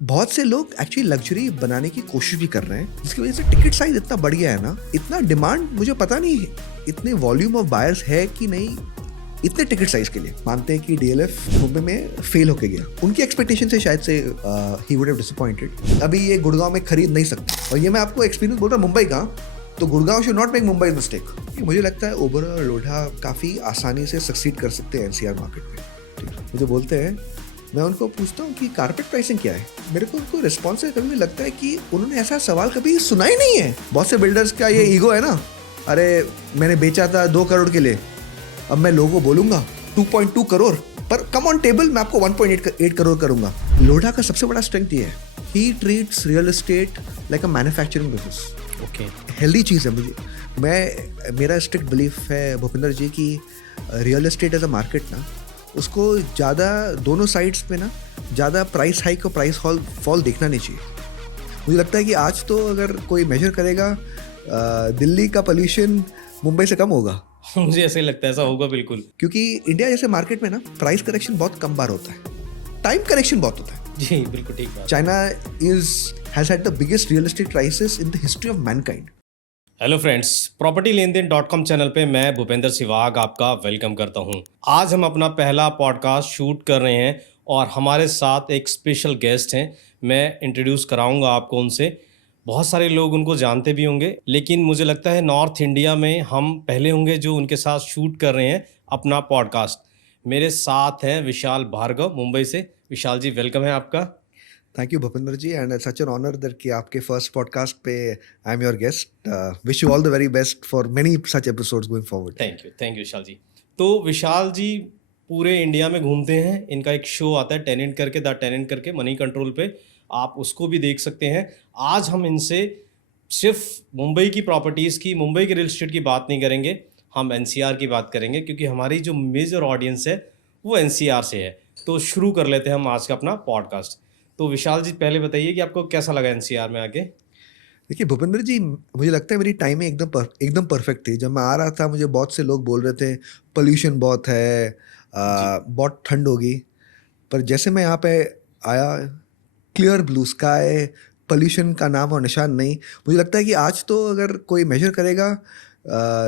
बहुत से लोग एक्चुअली लग्जरी बनाने की कोशिश भी कर रहे हैं, जिसकी वजह से टिकट साइज इतना बढ़ गया है ना, इतना डिमांड, मुझे पता नहीं इतने वॉल्यूम ऑफ बायर्स है कि नहीं इतने टिकट साइज के लिए। मानते हैं कि डीएलएफ मुंबई में फेल होके गया, उनकी एक्सपेक्टेशन से शायद से ही वुड हैव डिसअपॉइंटेड। अभी ये गुड़गांव में खरीद नहीं सकता, और ये मैं आपको एक्सपीरियंस बोल रहा हूँ मुंबई का, तो Gurgaon should not make Mumbai mistake. मुझे लगता है उबर और लोढ़ा काफ़ी आसानी से सक्सीड कर सकते हैं एनसीआर मार्केट में। मुझे बोलते हैं, मैं उनको पूछता हूँ कि कारपेट प्राइसिंग क्या है, मेरे को उनको रिस्पॉन्स से कभी भी लगता है कि उन्होंने ऐसा सवाल कभी सुना ही नहीं है। बहुत से बिल्डर्स का ये ईगो है ना, अरे मैंने बेचा था 2 करोड़ के लिए, अब मैं लोगों को बोलूंगा 2.2 करोड़, पर कम ऑन टेबल मैं आपको 1.8 करोड़ करूंगा। लोढ़ा का सबसे बड़ा स्ट्रेंथ ये है, he treats real estate like a manufacturing business. Okay, healthy चीज़ है। मेरा स्ट्रिक्ट बिलीफ है भूपिंदर जी की real estate as a market ना, उसको ज़्यादा दोनों साइड्स पे ना ज़्यादा प्राइस हाइक और प्राइस फॉल देखना नहीं चाहिए। मुझे लगता है कि आज तो अगर कोई मेजर करेगा, दिल्ली का पोल्यूशन मुंबई से कम होगा, मुझे ऐसे ही लगता है ऐसा होगा बिल्कुल। क्योंकि इंडिया जैसे मार्केट में ना प्राइस करेक्शन बहुत कम बार होता है, टाइम करेक्शन बहुत होता है। जी बिल्कुल ठीक बात। China has had the biggest real estate crisis in the history of mankind. Hello friends, property लेन देन .com चैनल पे मैं भूपेंद्र सिवाग आपका वेलकम करता हूं। आज हम अपना पहला पॉडकास्ट शूट कर रहे हैं और हमारे साथ एक स्पेशल गेस्ट हैं। मैं इंट्रोड्यूस कराऊंगा आपको उनसे। बहुत सारे लोग उनको जानते भी होंगे, लेकिन मुझे लगता है नॉर्थ इंडिया में हम पहले होंगे जो उनके साथ शूट कर रहे हैं अपना पॉडकास्ट। मेरे साथ हैं विशाल भार्गव मुंबई से। विशाल जी, वेलकम है आपका। Thank you Bhupinder ji, and it's such an honour that कि आपके फर्स्ट पॉडकास्ट पे I am your guest. Wish you all the very best for many such episodes going forward. Thank you Vishal ji. तो विशाल जी पूरे इंडिया में घूमते हैं, इनका एक शो आता है टेनेंट करके, द टेनेंट करके, मनी कंट्रोल पे, आप उसको भी देख सकते हैं। आज हम इनसे सिर्फ मुंबई की प्रॉपर्टीज़ की, मुंबई के रियल एस्टेट की बात नहीं करेंगे, हम एनसीआर की बात करेंगे, क्योंकि हमारी जो मेजर ऑडियंस है वो एनसीआर से है। तो शुरू कर लेते हैं हम आज का अपना पॉडकास्ट। तो विशाल जी, पहले बताइए कि आपको कैसा लगा एनसीआर में आके। देखिए भूपिंदर जी, मुझे लगता है मेरी टाइमिंग एकदम परफेक्ट थी। जब मैं आ रहा था मुझे बहुत से लोग बोल रहे थे पोल्यूशन बहुत है, जी बहुत ठंड होगी, पर जैसे मैं यहाँ पे आया, क्लियर ब्लू स्काई, पोल्यूशन का नाम और निशान नहीं। मुझे लगता है कि आज तो अगर कोई मेजर करेगा,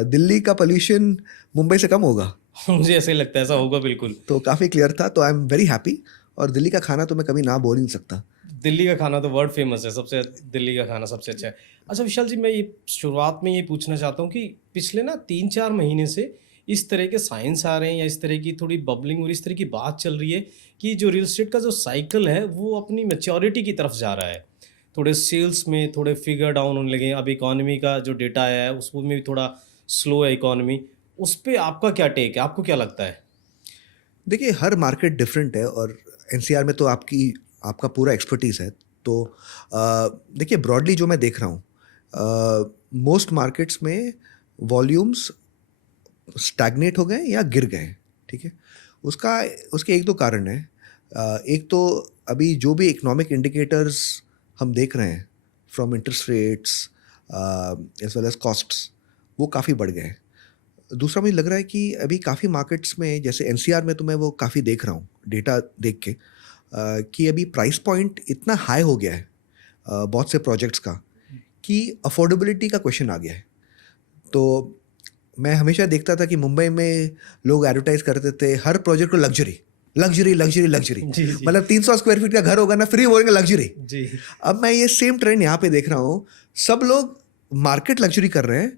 दिल्ली का पोल्यूशन मुंबई से कम होगा। मुझे ऐसे ही लगता है ऐसा होगा बिल्कुल। तो काफ़ी क्लियर था, तो आई एम वेरी हैप्पी। और दिल्ली का खाना तो मैं कभी ना बोल ही नहीं सकता। दिल्ली का खाना तो वर्ल्ड फेमस है, सबसे दिल्ली का खाना सबसे अच्छा है। अच्छा विशाल जी, मैं ये शुरुआत में ये पूछना चाहता हूँ कि पिछले ना 3-4 महीने से इस तरह के साइंस आ रहे हैं, या इस तरह की थोड़ी बबलिंग और इस तरह की बात चल रही है कि जो रियल एस्टेट का जो साइकिल है वो अपनी मैच्योरिटी की तरफ जा रहा है। थोड़े सेल्स में थोड़े फिगर डाउन होने लगे हैं। अब इकोनॉमी का जो डेटा आया है उसमें भी थोड़ा स्लो है इकोनॉमी। उस पर आपका क्या टेक है, आपको क्या लगता है? देखिए हर मार्केट डिफरेंट है, और एनसीआर में तो आपका पूरा एक्सपर्टीज़ है। तो देखिए ब्रॉडली जो मैं देख रहा हूँ, मोस्ट मार्केट्स में वॉल्यूम्स स्टैग्नेट हो गए या गिर गए। ठीक है, उसका उसके एक दो कारण हैं। एक तो अभी जो भी इकोनॉमिक इंडिकेटर्स हम देख रहे हैं, from interest rates as well as costs, वो काफ़ी बढ़ गए हैं। दूसरा मुझे लग रहा है कि अभी काफ़ी मार्केट्स में, जैसे एनसीआर में तो मैं वो काफ़ी देख रहा हूँ डेटा देख के, कि अभी प्राइस पॉइंट इतना हाई हो गया है बहुत से प्रोजेक्ट्स का, कि अफोर्डेबिलिटी का क्वेश्चन आ गया है। तो मैं हमेशा देखता था कि मुंबई में लोग एडवर्टाइज करते थे हर प्रोजेक्ट को लग्जरी लग्जरी लग्जरी लग्जरी, जी जी मतलब 300 स्क्वायर फीट का घर होगा ना, फ्री बोलेंगे लग्जरी। जी। अब मैं ये सेम ट्रेंड यहाँ पे देख रहा हूँ, सब लोग मार्केट लग्जरी कर रहे हैं,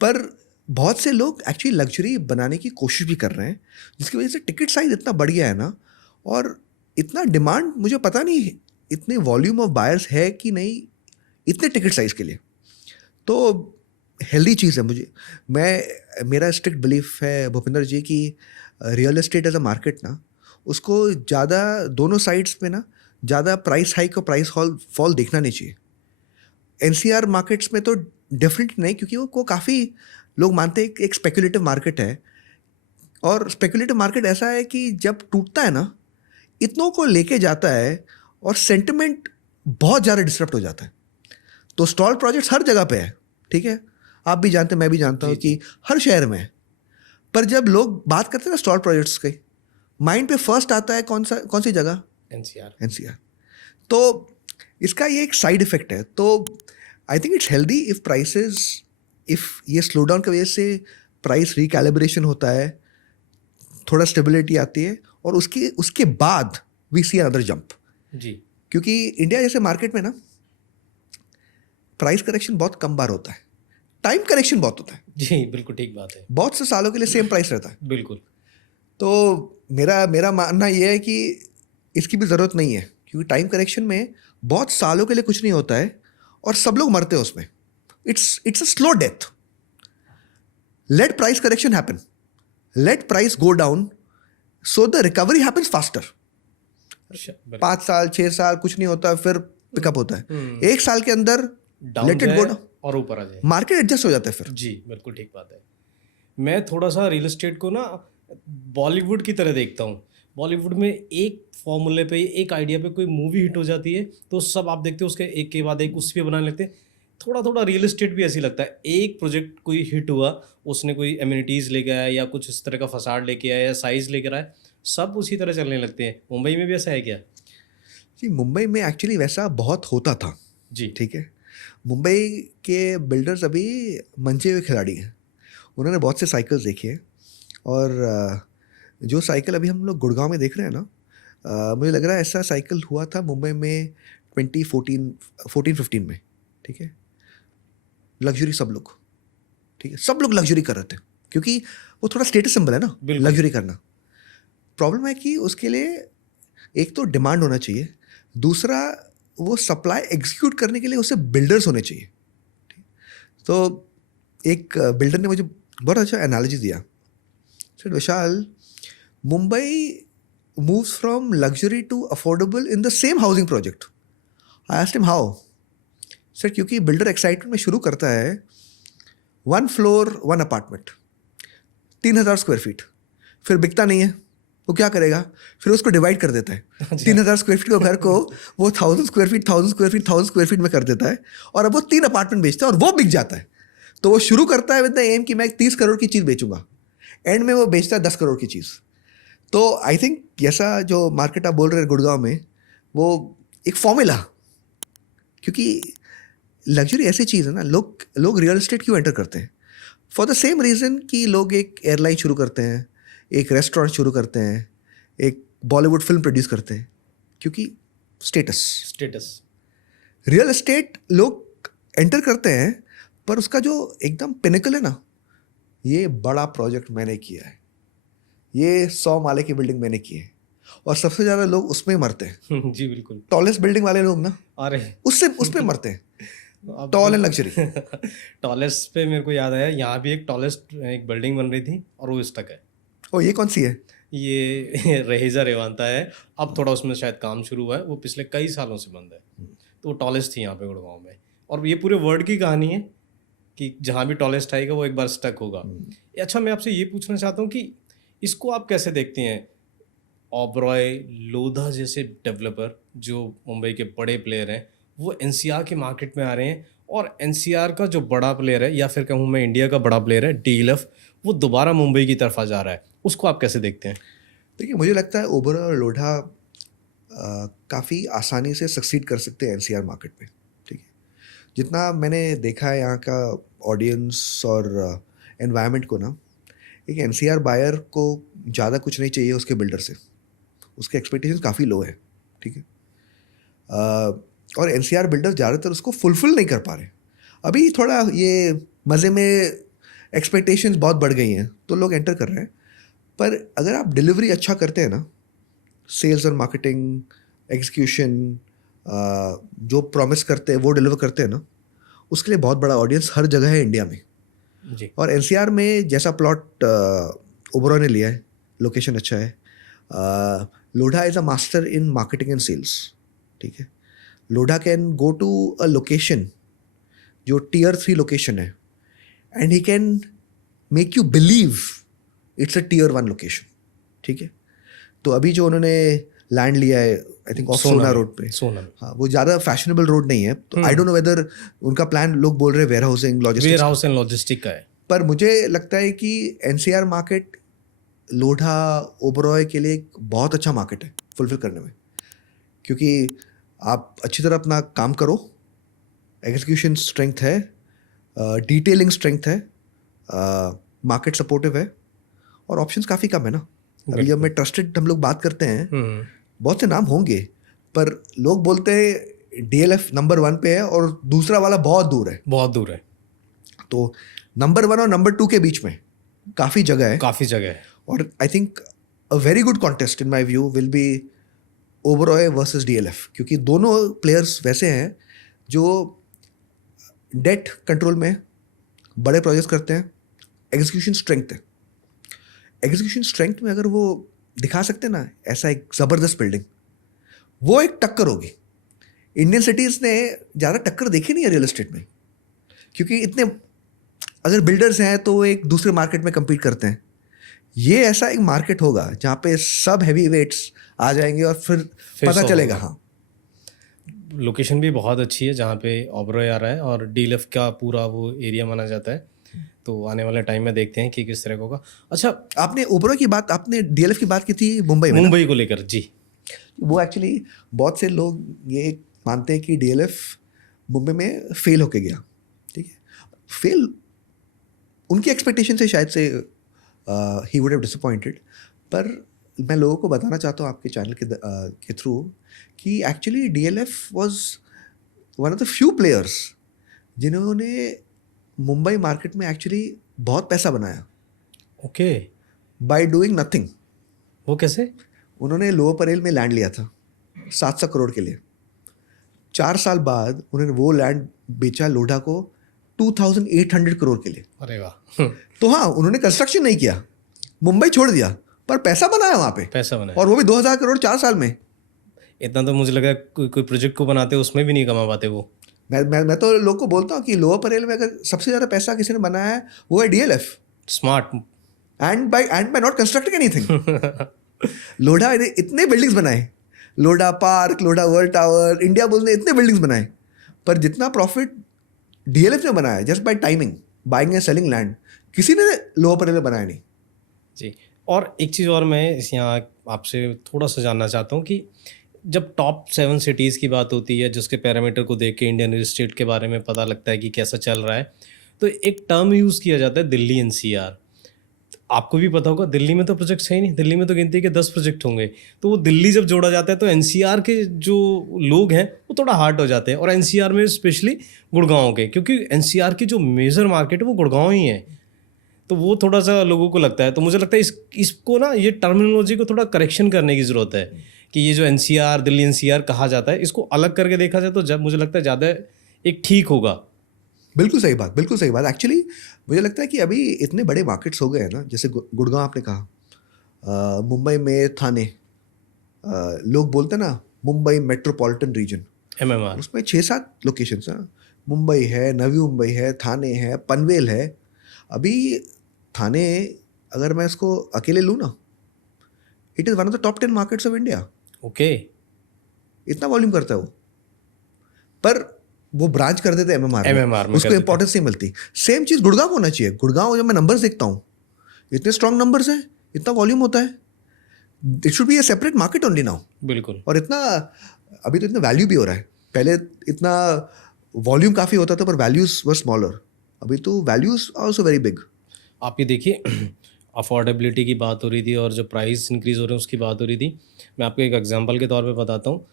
पर बहुत से लोग एक्चुअली लग्जरी बनाने की कोशिश भी कर रहे हैं, जिसकी वजह से टिकट साइज इतना बढ़ गया है ना, और इतना डिमांड, मुझे पता नहीं इतने वॉल्यूम ऑफ बायर्स है कि नहीं इतने टिकट साइज के लिए। तो हेल्दी चीज़ है। मेरा स्ट्रिक्ट बिलीफ है भूपिंदर जी की real estate as a market ना, उसको ज़्यादा दोनों साइड्स पे ना ज़्यादा प्राइस हाइक और प्राइस फॉल देखना नहीं चाहिए। एनसीआर मार्केट्स में तो डेफिनेट नहीं, क्योंकि वो काफ़ी लोग मानते हैं कि एक स्पेकुलेटिव मार्केट है, और स्पेकुलेटिव मार्केट ऐसा है कि जब टूटता है ना, इतनों को लेके जाता है, और सेंटिमेंट बहुत ज़्यादा डिस्टर्ब हो जाता है। तो स्टॉल प्रोजेक्ट्स हर जगह पे है, ठीक है, आप भी जानते हैं, मैं भी जानता हूँ कि हर शहर में है। पर जब लोग बात करते हैं ना स्टॉल प्रोजेक्ट्स के, माइंड पे फर्स्ट आता है कौन सी जगह? एनसीआर। एनसीआर। तो इसका ये एक साइड इफेक्ट है. तो I think it's healthy if prices, if ये स्लो डाउन की वजह से प्राइस रिकैलिब्रेशन होता है, थोड़ा स्टेबिलिटी आती है, और उसके बाद वी सी अनदर जंप. जी. क्योंकि इंडिया जैसे मार्केट में ना प्राइस करेक्शन बहुत कम बार होता है, टाइम करेक्शन बहुत होता है. जी, बिल्कुल ठीक बात है. बहुत से सालों के लिए सेम प्राइस रहता है. बिल्कुल. तो मेरा मानना ये है कि इसकी भी ज़रूरत नहीं है, क्योंकि टाइम करेक्शन में बहुत सालों के लिए कुछ नहीं होता है और सब लोग मरते हैं उसमें. It's a slow death. Late price correction happen, late price go down, so the recovery happens faster. 5 साल 6 साल कुछ नहीं होता, फिर पिकअप होता है. 1 साल के अंदर down let it go down और ऊपर आ जाए, मार्केट एडजस्ट हो जाता है फिर. जी बिल्कुल ठीक बात है. मैं थोड़ा सा रियल एस्टेट को ना बॉलीवुड की तरह देखता हूँ. बॉलीवुड में एक फॉर्मूले पे, एक आइडिया पे कोई मूवी हिट हो जाती है तो सब आप देखते हो उसके एक के बाद एक उस पर बनाने लगते हैं. थोड़ा थोड़ा रियल एस्टेट भी ऐसी लगता है. एक प्रोजेक्ट कोई हिट हुआ, उसने कोई एम्यूनिटीज़ लेके आया या कुछ इस तरह का फसाड लेके आया या साइज लेकर आया, सब उसी तरह चलने लगते हैं. मुंबई में भी ऐसा है क्या? जी, मुंबई में एक्चुअली वैसा बहुत होता था. जी. ठीक है. मुंबई के बिल्डर्स अभी मंचे हुए खिलाड़ी हैं. उन्होंने बहुत से साइकिल्स देखे हैं, और जो साइकिल अभी हम लोग गुड़गांव में देख रहे हैं ना, मुझे लग रहा है ऐसा साइकिल हुआ था मुंबई में 2014-15 में. ठीक है. लग्जरी सब लोग, ठीक है, सब लोग लग्जरी कर रहे थे, क्योंकि वो थोड़ा स्टेटस सिंबल है ना लग्जरी करना. प्रॉब्लम है कि उसके लिए एक तो डिमांड होना चाहिए, दूसरा वो सप्लाई एग्जीक्यूट करने के लिए उसे बिल्डर्स होने चाहिए. तो एक बिल्डर ने मुझे बहुत अच्छा एनालॉजी दिया. Sir Vishal, Mumbai moves from luxury to affordable in the same housing project. I asked him how. Sir क्योंकि बिल्डर एक्साइटमेंट में शुरू करता है 1 फ्लोर 1 अपार्टमेंट 3000 स्क्वायर फीट, फिर बिकता नहीं है, वो क्या करेगा, फिर उसको डिवाइड कर देता है. 3000 स्क्वायर फीट के घर को वो 1000 square feet 1000 square feet 1000 square feet में कर देता है, और अब वो 3 अपार्टमेंट बेचता है और वो बिक जाता है. तो वो शुरू करता है विद द एम कि मैं 30 करोड़ की चीज़ बेचूंगा, एंड में वो बेचता है 10 करोड़ की चीज़. तो आई थिंक ऐसा जो मार्केट आप बोल रहे हैं गुड़गांव में, वो एक फॉर्मूला, क्योंकि लग्जरी ऐसी चीज़ है ना, लोग रियल एस्टेट क्यों एंटर करते हैं? फॉर द सेम रीज़न कि लोग एक एयरलाइन शुरू करते हैं, एक रेस्टोरेंट शुरू करते हैं, एक बॉलीवुड फिल्म प्रोड्यूस करते हैं, क्योंकि स्टेटस. रियल एस्टेट लोग एंटर करते हैं, पर उसका जो एकदम पिनेकल है ना, ये बड़ा प्रोजेक्ट मैंने किया है, ये 100 माले की बिल्डिंग मैंने की है, और सबसे ज़्यादा लोग उसमें मरते हैं. जी बिल्कुल. टॉलेस्ट बिल्डिंग वाले लोग ना, अरे उस पे मरते हैं. Tall and luxury. टॉलेस्ट पे मेरे को याद आया, यहाँ भी एक टॉलेस्ट एक बिल्डिंग बन रही थी और वो स्टक है. ओ, ये कौन सी है? ये रहेजा रेवांता है. अब थोड़ा उसमें शायद काम शुरू हुआ है, वो पिछले कई सालों से बंद है. तो वो टॉलेस्ट थी यहाँ पे गुड़गांव में, और ये पूरे वर्ल्ड की कहानी है कि जहाँ भी टॉलेस्ट आएगा वो एक बार स्टक होगा. अच्छा, मैं आपसे ये पूछना चाहता हूँ कि इसको आप कैसे देखते हैं? ओबरॉय, लोधा जैसे डेवलपर जो मुंबई के बड़े प्लेयर हैं, वो एनसीआर के मार्केट में आ रहे हैं, और एनसीआर का जो बड़ा प्लेयर है, या फिर कहूँ मैं इंडिया का बड़ा प्लेयर है डीएलएफ, वो दोबारा मुंबई की तरफ आ जा रहा है. उसको आप कैसे देखते हैं? देखिए, मुझे लगता है ओबरॉय और लोधा काफ़ी आसानी से सक्सीड कर सकते हैं एनसीआर मार्केट में. ठीक है. जितना मैंने देखा है यहाँ का ऑडियंस और एनवायरनमेंट को ना, एक एनसीआर बायर को ज़्यादा कुछ नहीं चाहिए उसके बिल्डर से. उसके एक्सपेक्टेशंस काफ़ी लो है. ठीक है. और एनसीआर बिल्डर ज़्यादातर उसको फुलफिल नहीं कर पा रहे. अभी थोड़ा ये मज़े में एक्सपेक्टेशंस बहुत बढ़ गई हैं, तो लोग एंटर कर रहे हैं. पर अगर आप डिलीवरी अच्छा करते हैं ना, सेल्स और मार्केटिंग, एग्जीक्यूशन, जो प्रॉमिस करते हैं वो डिलीवर करते हैं ना, उसके लिए बहुत बड़ा ऑडियंस हर जगह है इंडिया में. जी. और एनसीआर में जैसा प्लॉट ओबरॉय ने लिया है, लोकेशन अच्छा है. Lodha is a master in marketing and sales. ठीक है. Lodha can go to a location जो Tier 3 लोकेशन है, and he can make you believe it's a Tier 1 location. ठीक है. तो अभी जो उन्होंने लैंड लिया है, I think off Sohna road पे, हाँ, वो ज़्यादा फैशनेबल रोड नहीं है, तो आई डोंट नो वेदर उनका प्लान, लोग बोल रहे हैं वेयर हाउस एंड लॉजिस्टिक का है. पर मुझे लगता है कि एनसीआर मार्केट लोधा ओबरॉय के लिए एक बहुत अच्छा मार्केट है फुलफिल करने में, क्योंकि आप अच्छी तरह अपना काम करो, एग्जीक्यूशन स्ट्रेंथ है, डिटेलिंग स्ट्रेंथ है, मार्केट सपोर्टिव है और ऑप्शंस काफ़ी कम है ना। अभी जब मैं ट्रस्टेड हम लोग बात करते हैं, बहुत से नाम होंगे, पर लोग बोलते हैं DLF नंबर 1 पे है और दूसरा वाला बहुत दूर है। बहुत दूर है। तो नंबर 1 और नंबर 2 के बीच में काफ़ी जगह है। काफ़ी जगह है। और I think a very good contest in my view will be Oberoi versus DLF, क्योंकि दोनों प्लेयर्स वैसे हैं जो डेट कंट्रोल में बड़े प्रोजेक्ट्स करते हैं, एग्जीक्यूशन स्ट्रेंथ है। एग्जीक्यूशन स्ट्रेंथ में अगर वो दिखा सकते हैं ना ऐसा एक ज़बरदस्त बिल्डिंग, वो एक टक्कर होगी। इंडियन सिटीज़ ने ज़्यादा टक्कर देखी नहीं है रियल एस्टेट में, क्योंकि इतने अगर बिल्डर्स हैं तो वो एक दूसरे मार्केट में compete करते हैं। ये ऐसा एक मार्केट होगा जहाँ पे सब हैवी वेट्स आ जाएंगे और फिर पता चलेगा। हाँ, लोकेशन भी बहुत अच्छी है जहाँ पे ओबरॉय आ रहा है और DLF का पूरा वो एरिया माना जाता है। तो आने वाले टाइम में देखते हैं कि किस तरह का होगा। अच्छा, आपने ओबरॉय की बात, आपने DLF की बात की थी मुंबई में ना? मुंबई को लेकर जी। वो एक्चुअली बहुत से लोग ये मानते हैं कि DLF मुंबई में फेल होके गया। ठीक है, फेल उनकी एक्सपेक्टेशन से शायद से ही वुड हैव डिसअपॉइंटेड, पर मैं लोगों को बताना चाहता हूँ आपके चैनल के थ्रू कि actually DLF was one of the few players जिन्होंने मुंबई मार्केट में एक्चुअली बहुत पैसा बनाया ओके। By doing nothing. वो कैसे? उन्होंने लोअर परेल में लैंड लिया था 700 करोड़ के लिए। 4 साल बाद उन्होंने वो लैंड बेचा लोढ़ा को 2800 करोड़ के लिए। अरे वाह। तो हाँ, उन्होंने कंस्ट्रक्शन नहीं किया, मुंबई छोड़ दिया, पर पैसा बनाया वहाँ पे, पैसा बनाया। और वो भी 2000 करोड़ 4 साल में। इतना तो मुझे लगा कोई प्रोजेक्ट को बनाते उसमें भी नहीं कमा पाते वो। मैं तो लोग को बोलता हूँ कि लोअर परेल में अगर सबसे ज़्यादा पैसा किसी ने बनाया है वो है DLF, smart. And by not constructing anything. Lodha ने इतने बिल्डिंग्स बनाए, Lodha park, Lodha world tower, Indiabulls ने इतने बिल्डिंग्स बनाए, पर जितना प्रॉफिट DLF ने बनाया just by timing, buying and selling land, किसी ने लोअर परेल में बनाया नहीं जी। और एक चीज़ और मैं इस यहाँ आपसे थोड़ा सा जानना चाहता हूँ कि जब टॉप 7 सिटीज़ की बात होती है जिसके पैरामीटर को देख के इंडियन रियल एस्टेट के बारे में पता लगता है कि कैसा चल रहा है, तो एक टर्म यूज़ किया जाता है दिल्ली NCR। आपको भी पता होगा दिल्ली में तो प्रोजेक्ट्स है ही नहीं, दिल्ली में तो गिनती के 10 प्रोजेक्ट होंगे। तो वो दिल्ली जब जोड़ा जाता है तो NCR के जो लोग हैं वो थोड़ा हार्ट हो जाते हैं, और NCR में स्पेशली गुड़गांव के, क्योंकि NCR की जो मेजर मार्केट है वो गुड़गांव ही है। तो वो थोड़ा सा लोगों को लगता है, तो मुझे लगता है इसको ना, ये टर्मिनोलॉजी को थोड़ा करेक्शन करने की ज़रूरत है कि ये जो NCR, दिल्ली NCR कहा जाता है, इसको अलग करके देखा जाए तो जब मुझे लगता है ज़्यादा एक ठीक होगा। बिल्कुल सही बात, बिल्कुल सही बात। एक्चुअली मुझे लगता है कि अभी इतने बड़े मार्केट्स हो गए हैं ना, जैसे गुड़गांव आपने कहा, मुंबई में थाने, लोग बोलते हैं ना मुंबई मेट्रोपॉलिटन रीजन, MMR, उसमें 6-7 लोकेशंस हैं। मुंबई है, नवी मुंबई है, थाने है, पनवेल है। अभी थाने अगर मैं इसको अकेले लूँ ना, it is one of the top 10 markets of India. Okay. इतना वॉल्यूम करता है वो, पर वो ब्रांच कर देते MMR में, उसको इंपॉर्टेंस नहीं मिलती। सेम चीज़ गुड़गांव होना चाहिए। गुड़गांव जब मैं नंबर्स देखता हूँ, इतने स्ट्रॉन्ग नंबर्स हैं, इतना वॉल्यूम होता है, it should be A separate market only now. बिल्कुल। और इतना अभी तो इतना वैल्यू भी हो रहा है। पहले इतना वॉल्यूम काफ़ी होता था पर वैल्यूज वर स्मॉलर, अभी तो वैल्यूज आल्सो वेरी बिग। आप ये देखिए, अफोर्डेबिलिटी की बात हो रही थी और जो प्राइस इंक्रीज़ हो रहे हैं उसकी बात हो रही थी। मैं आपको एक एग्जांपल के तौर पे बताता हूँ।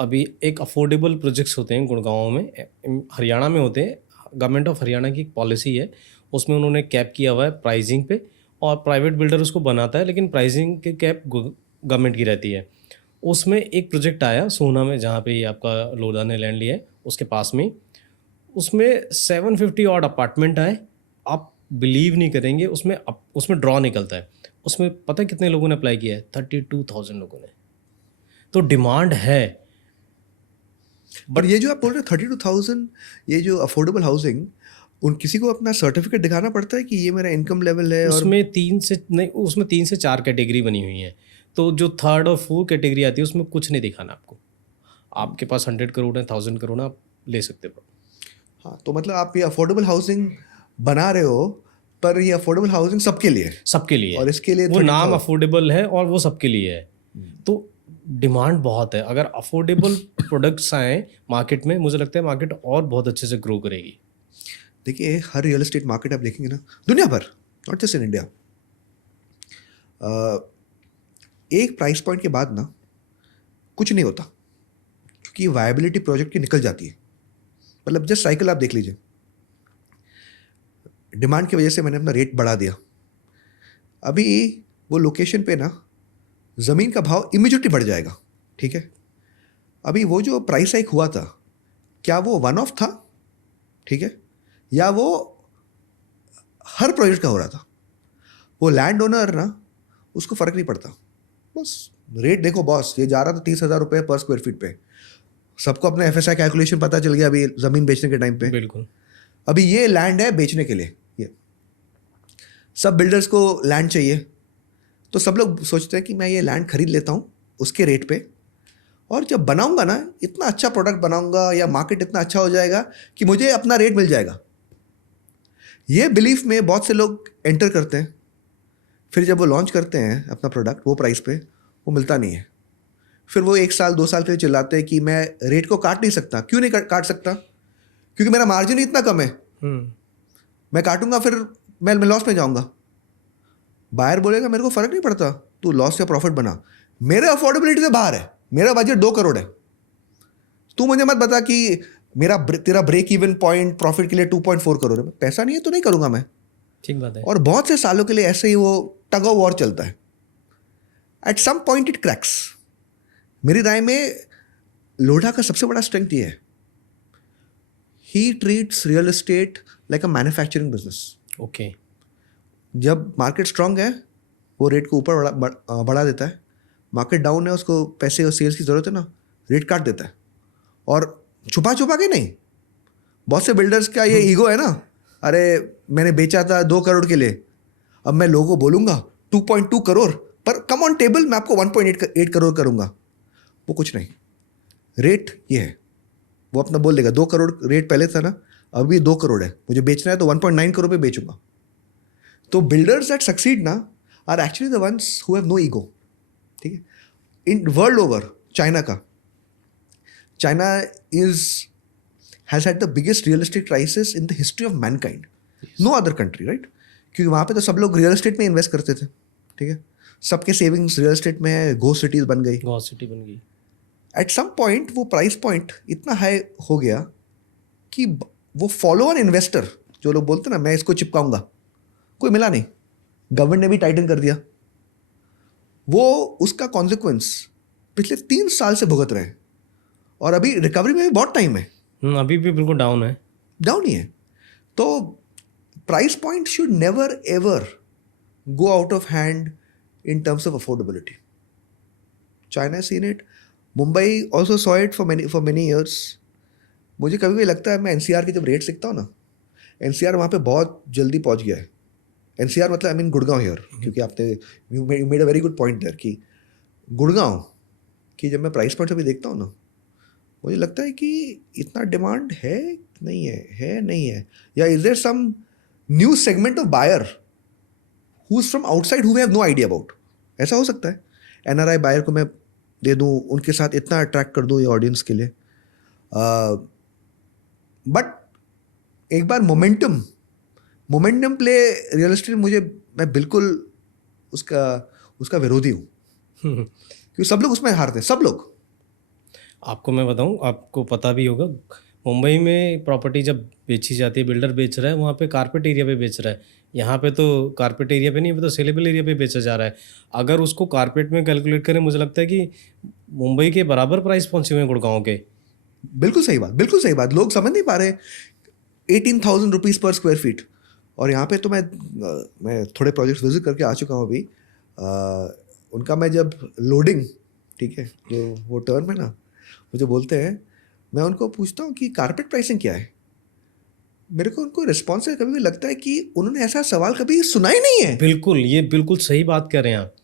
अभी एक अफोर्डेबल प्रोजेक्ट्स होते हैं गुड़गांव में, हरियाणा में होते हैं। गवर्नमेंट ऑफ हरियाणा की एक पॉलिसी है, उसमें उन्होंने कैप किया हुआ है प्राइसिंग पे, और प्राइवेट बिल्डर उसको बनाता है, लेकिन प्राइसिंग के कैप गवर्नमेंट की रहती है। उसमें एक प्रोजेक्ट आया सोहना में, जहाँ पे ये आपका लोधा ने लैंड लिया है, उसके पास में उसमें 750 ऑड अपार्टमेंट आए। आप बिलीव नहीं करेंगे, उसमें ड्रॉ निकलता है, उसमें पता है कितने लोगों ने अप्लाई किया है? 32,000 लोगों ने। तो डिमांड है। बट ये जो आप बोल रहे हैं 32,000, ये जो अफोर्डेबल हाउसिंग, उन किसी को अपना सर्टिफिकेट दिखाना पड़ता है कि ये मेरा इनकम लेवल है? उसमें 3 से 4 कैटेगरी बनी हुई है। तो जो 3rd और 4th कैटेगरी आती है उसमें कुछ नहीं दिखाना आपको। आपके पास 100 करोड़ है, 1000 करोड़ है, आप ले सकते हो। हाँ, तो मतलब आप ये अफोर्डेबल हाउसिंग बना रहे हो, पर ये अफोर्डेबल हाउसिंग सबके लिए है। सबके लिए, और इसके लिए वो नाम अफोर्डेबल है और वो सबके लिए है। तो डिमांड बहुत है। अगर अफोर्डेबल प्रोडक्ट्स आए मार्केट में, मुझे लगता है मार्केट और बहुत अच्छे से ग्रो करेगी। देखिए हर रियल एस्टेट मार्केट आप देखेंगे ना दुनिया भर, नॉट जस्ट इन इंडिया, एक प्राइस पॉइंट के बाद ना कुछ नहीं होता, क्योंकि वायबिलिटी प्रोजेक्ट की निकल जाती है। मतलब जस्ट साइकिल आप देख लीजिए, डिमांड की वजह से मैंने अपना रेट बढ़ा दिया, अभी वो लोकेशन पे ना ज़मीन का भाव इमीडिएटली बढ़ जाएगा, ठीक है। अभी वो जो प्राइस हाइक हुआ था, क्या वो वन ऑफ था, ठीक है, या वो हर प्रोजेक्ट का हो रहा था? वो लैंड ओनर ना, उसको फ़र्क नहीं पड़ता, बस रेट देखो बॉस, ये जा रहा था 30,000 रुपये पर स्क्वायर फीट पे, सबको अपना FSI कैलकुलेशन पता चल गया अभी ज़मीन बेचने के टाइम पे। बिल्कुल। अभी ये लैंड है बेचने के लिए, ये सब बिल्डर्स को लैंड चाहिए, तो सब लोग सोचते हैं कि मैं ये लैंड खरीद लेता हूँ उसके रेट पे, और जब बनाऊंगा ना इतना अच्छा प्रोडक्ट बनाऊंगा या मार्केट इतना अच्छा हो जाएगा कि मुझे अपना रेट मिल जाएगा। ये बिलीफ में बहुत से लोग एंटर करते हैं, फिर जब वो लॉन्च करते हैं अपना प्रोडक्ट वो प्राइस पे, वो मिलता नहीं है। फिर वो 1 साल 2 साल के लिए चिल्लाते हैं कि मैं रेट को काट नहीं सकता। क्यों नहीं काट सकता? क्योंकि मेरा मार्जिन ही इतना कम है, मैं काटूंगा फिर मैं लॉस में जाऊंगा। बायर बोलेगा मेरे को फ़र्क नहीं पड़ता, तू लॉस या प्रॉफिट बना, मेरे अफोर्डेबिलिटी से बाहर है, मेरा बजट 2 करोड़ है, तू मुझे मत बता कि तेरा ब्रेक इवन पॉइंट प्रॉफिट के लिए 2.4 करोड़ है। पैसा नहीं है तो नहीं करूंगा मैं। ठीक बात है। और बहुत से सालों के लिए ऐसे ही वो टग ऑफ वॉर चलता है। At some point it cracks. मेरी राय में लोढ़ा का सबसे बड़ा स्ट्रेंथ ये है, he treats real estate like a manufacturing business. Okay. जब मार्केट स्ट्रांग है वो रेट को ऊपर बढ़ा देता है, मार्केट डाउन है उसको पैसे और सेल्स की ज़रूरत है ना, रेट काट देता है। और छुपा छुपा के नहीं, बहुत से बिल्डर्स का ये ईगो है ना, अरे मैंने बेचा था 2 करोड़ के लिए, अब मैं लोगों को बोलूँगा 2.2 करोड़, पर कम ऑन टेबल मैं आपको 1.8 करोड़ करूँगा। वो कुछ नहीं, रेट ये है, वो अपना बोल देगा 2 करोड़ रेट पहले था ना, अभी 2 करोड़ है, मुझे बेचना है तो 1.9 करोड़ पे बेचूंगा। तो बिल्डर्स दैट सक्सीड ना are actually the ones who have no ego, ठीक है। In world over China has had the biggest real estate crisis in the history of mankind. No other country, right? क्योंकि वहाँ पे तो सब लोग real estate में इन्वेस्ट करते थे, ठीक है, सबके सेविंग्स रियल एस्टेट में है, घोस्ट सिटीज बन गई, गॉड सिटी बन गई। एट सम पॉइंट वो प्राइस पॉइंट इतना हाई हो गया कि वो फॉलो ऑन इन्वेस्टर जो लोग बोलते ना मैं इसको चिपकाऊंगा, कोई मिला नहीं, गवर्नमेंट ने भी टाइटन कर दिया। वो उसका कॉन्सिक्वेंस पिछले 3 साल से भुगत रहे हैं, और अभी रिकवरी में भी बहुत टाइम है, अभी भी बिल्कुल डाउन है। डाउन ही है। तो price point should never ever go out of hand in terms of affordability. China seen it, Mumbai also saw it for many years. मुझे कभी भी लगता है, मैं NCR के जब रेट्स लिखता हूँ ना, NCR वहाँ पे बहुत जल्दी पहुँच गया है। NCR मतलब आई मीन गुड़गांव हियर, क्योंकि आपने you made a very good point there कि गुड़गांव की जब मैं प्राइस पॉइंट अभी देखता हूँ ना, मुझे लगता है कि इतना डिमांड है नहीं है नहीं है, या is there some new segment of buyer who is from outside who we have no idea about. ऐसा हो सकता है NRI बायर को मैं दे दूँ, उनके साथ इतना अट्रैक्ट कर दूँ ये ऑडियंस के लिए। बट एक बार मोमेंटम प्ले रियल एस्टेट मैं बिल्कुल उसका विरोधी हूँ, क्योंकि सब लोग उसमें हारते हैं, सब लोग। आपको मैं बताऊं, आपको पता भी होगा, मुंबई में प्रॉपर्टी जब बेची जाती है, बिल्डर बेच रहा है वहाँ पे कारपेट एरिया पे बेच रहा है। यहाँ पे तो कारपेट एरिया पे नहीं, ये तो सेलेबल एरिया पे बेचा जा रहा है। अगर उसको कारपेट में कैलकुलेट करें, मुझे लगता है कि मुंबई के बराबर प्राइस पहुँचे हुए हैं गुड़गांव के। बिल्कुल सही बात, लोग समझ नहीं पा रहे। 18,000 रुपीज़ पर स्क्वायर फीट, और यहाँ पे तो मैं थोड़े प्रोजेक्ट्स विजिट करके आ चुका हूँ अभी। उनका मैं जब लोडिंग, ठीक है, जो वो टर्म है ना, मुझे बोलते हैं, मैं उनको पूछता हूँ कि कारपेट प्राइसिंग क्या है, मेरे को उनको रिस्पॉन्स से कभी भी लगता है कि उन्होंने ऐसा सवाल कभी सुना ही नहीं है। बिल्कुल, ये बिल्कुल सही बात कर रहे हैं आप।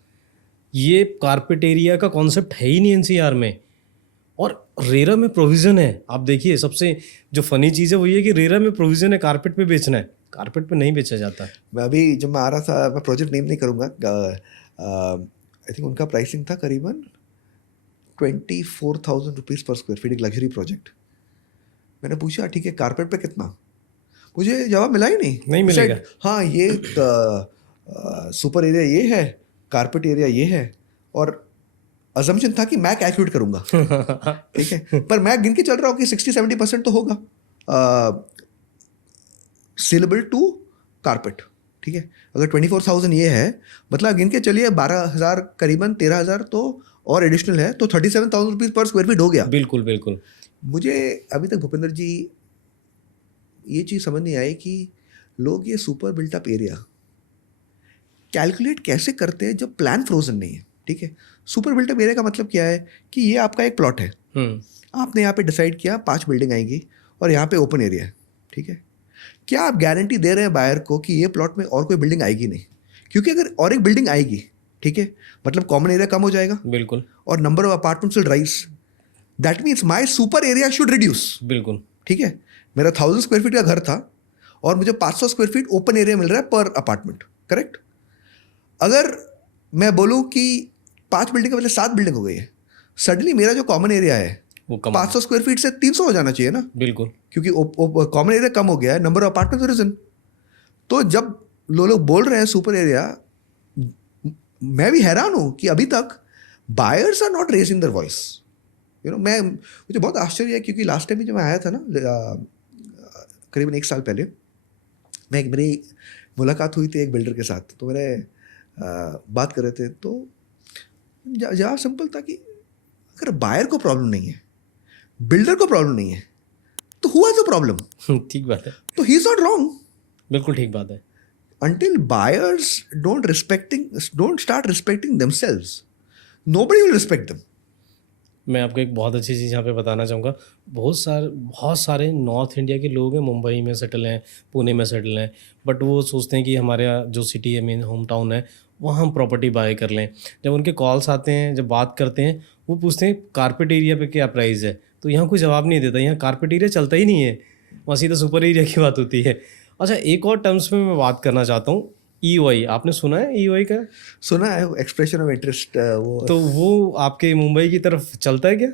ये कारपेट एरिया का कॉन्सेप्ट है ही नहीं NCR में, और रेरा में प्रोविज़न है। आप देखिए, सबसे जो फनी चीज़ है वो ये कि रेरा में प्रोविज़न है कारपेट पे बेचना है, कारपेट पे नहीं बेचा जाता। मैं अभी जब मैं आ रहा था, मैं प्रोजेक्ट नेम नहीं करूँगा, आई थिंक उनका प्राइसिंग था करीबन ₹24,000 पर स्क्वायर फीट, एक लग्जरी प्रोजेक्ट। मैंने पूछा ठीक है कारपेट पे कितना, मुझे जवाब मिला ही नहीं। नहीं He मिलेगा। said, हाँ ये सुपर एरिया ये है, कारपेट एरिया ये है, और अजम्पशन था कि मैं कैलकुलेट करूंगा। ठीक है, पर मैं गिन के चल रहा हूँ कि 60-70% तो होगा सेलेबल टू कारपेट। ठीक है, अगर 24,000 ये है, मतलब गिन के चलिए 12,000 करीबन 13,000 तो और एडिशनल है, तो ₹37,000 पर स्क्वायर फीट हो गया। बिल्कुल बिल्कुल। मुझे अभी तक भूपेंद्र जी ये चीज़ समझ नहीं आई कि लोग ये सुपर बिल्टअप एरिया कैलकुलेट कैसे करते हैं जब प्लान फ्रोजन नहीं है। ठीक है, सुपर बिल्टअप एरिया का मतलब क्या है कि ये आपका एक प्लॉट है, आपने यहाँ पे डिसाइड किया 5 बिल्डिंग आएंगी और यहाँ पे ओपन एरिया है। ठीक है, क्या आप गारंटी दे रहे हैं बायर को कि ये प्लॉट में और कोई बिल्डिंग आएगी नहीं? क्योंकि अगर और एक बिल्डिंग आएगी, ठीक है, मतलब कॉमन एरिया कम हो जाएगा बिल्कुल और number of apartments will rise, that means my super area should reduce. बिल्कुल। ठीक है, मेरा 1,000 स्क्वायर फीट का घर था और मुझे 500 स्क्वायर फीट ओपन एरिया मिल रहा है पर अपार्टमेंट, करेक्ट? अगर मैं बोलूँ कि 5 बिल्डिंग के बदले 7 बिल्डिंग हो गई है, सडनली मेरा जो कॉमन एरिया है वो कम 500 स्क्वायर फीट से 300 हो जाना चाहिए ना, बिल्कुल क्योंकि कॉमन एरिया कम हो गया है, नंबर ऑफ अपार्टमेंट रिजन। तो जब लोग बोल रहे हैं सुपर एरिया, मैं भी हैरान हूँ कि अभी तक buyers are not raising their voice. मुझे बहुत आश्चर्य है, क्योंकि लास्ट टाइम जब मैं आया था ना करीबन 1 साल पहले, मेरी मुलाकात हुई थी एक बिल्डर के साथ, तो मैंने बात कर रहे थे, तो जवाब सिंपल था कि अगर बायर को प्रॉब्लम नहीं है, बिल्डर को प्रॉब्लम नहीं है, तो हुआ जो प्रॉब्लम, ठीक बात है, तो ही इज नॉट रॉन्ग। बिल्कुल ठीक बात है। Until buyers don't start respecting themselves, nobody will respect them. मैं आपको एक बहुत अच्छी चीज़ यहाँ पे बताना चाहूँगा। बहुत सारे नॉर्थ इंडिया के लोग हैं, मुंबई में सेटल हैं, पुणे में सेटल हैं, बट वो सोचते हैं कि हमारे यहाँ जो सिटी है, मेन होम टाउन है, वहाँ हम प्रॉपर्टी बाय कर लें। जब उनके कॉल्स आते हैं, जब बात करते हैं, वो पूछते हैं कारपेट एरिया पे क्या प्राइस है, तो यहाँ कोई जवाब नहीं देता। यहाँ कारपेट एरिया चलता ही नहीं है, वहाँ सीधा सुपर एरिया की बात होती है। अच्छा, एक और टर्म्स में मैं बात करना चाहता हूँ, EOI। आपने सुना है EOI का? सुना है, एक्सप्रेशन ऑफ इंटरेस्ट। वो आपके मुंबई की तरफ चलता है क्या?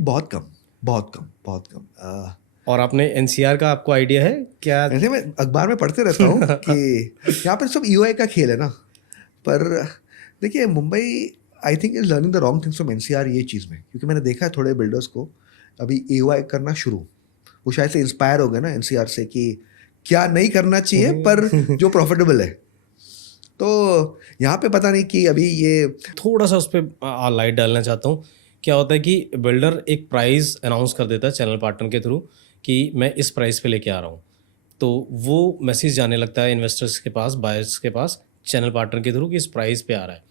बहुत कम, बहुत कम, बहुत कम। और आपने NCR का आपको आइडिया है क्या? ऐसे मैं अखबार में पढ़ते रहता हूँ कि यहाँ पर सब EOI का खेल है ना, पर देखिए Mumbai I think is learning the wrong things from NCR ये चीज़ में, क्योंकि मैंने देखा है थोड़े बिल्डर्स को अभी EOI करना शुरू, वो शायद से इंस्पायर हो गए ना NCR से कि क्या नहीं करना चाहिए पर जो प्रॉफिटेबल है। तो यहाँ पे पता नहीं कि अभी ये थोड़ा सा उस पर लाइट डालना चाहता हूँ। क्या होता है कि बिल्डर एक प्राइस अनाउंस कर देता है चैनल पार्टनर के थ्रू कि मैं इस प्राइस पे लेके आ रहा हूँ, तो वो मैसेज जाने लगता है इन्वेस्टर्स के पास, बायर्स के पास, चैनल पार्टनर के थ्रू कि इस प्राइस पे आ रहा है।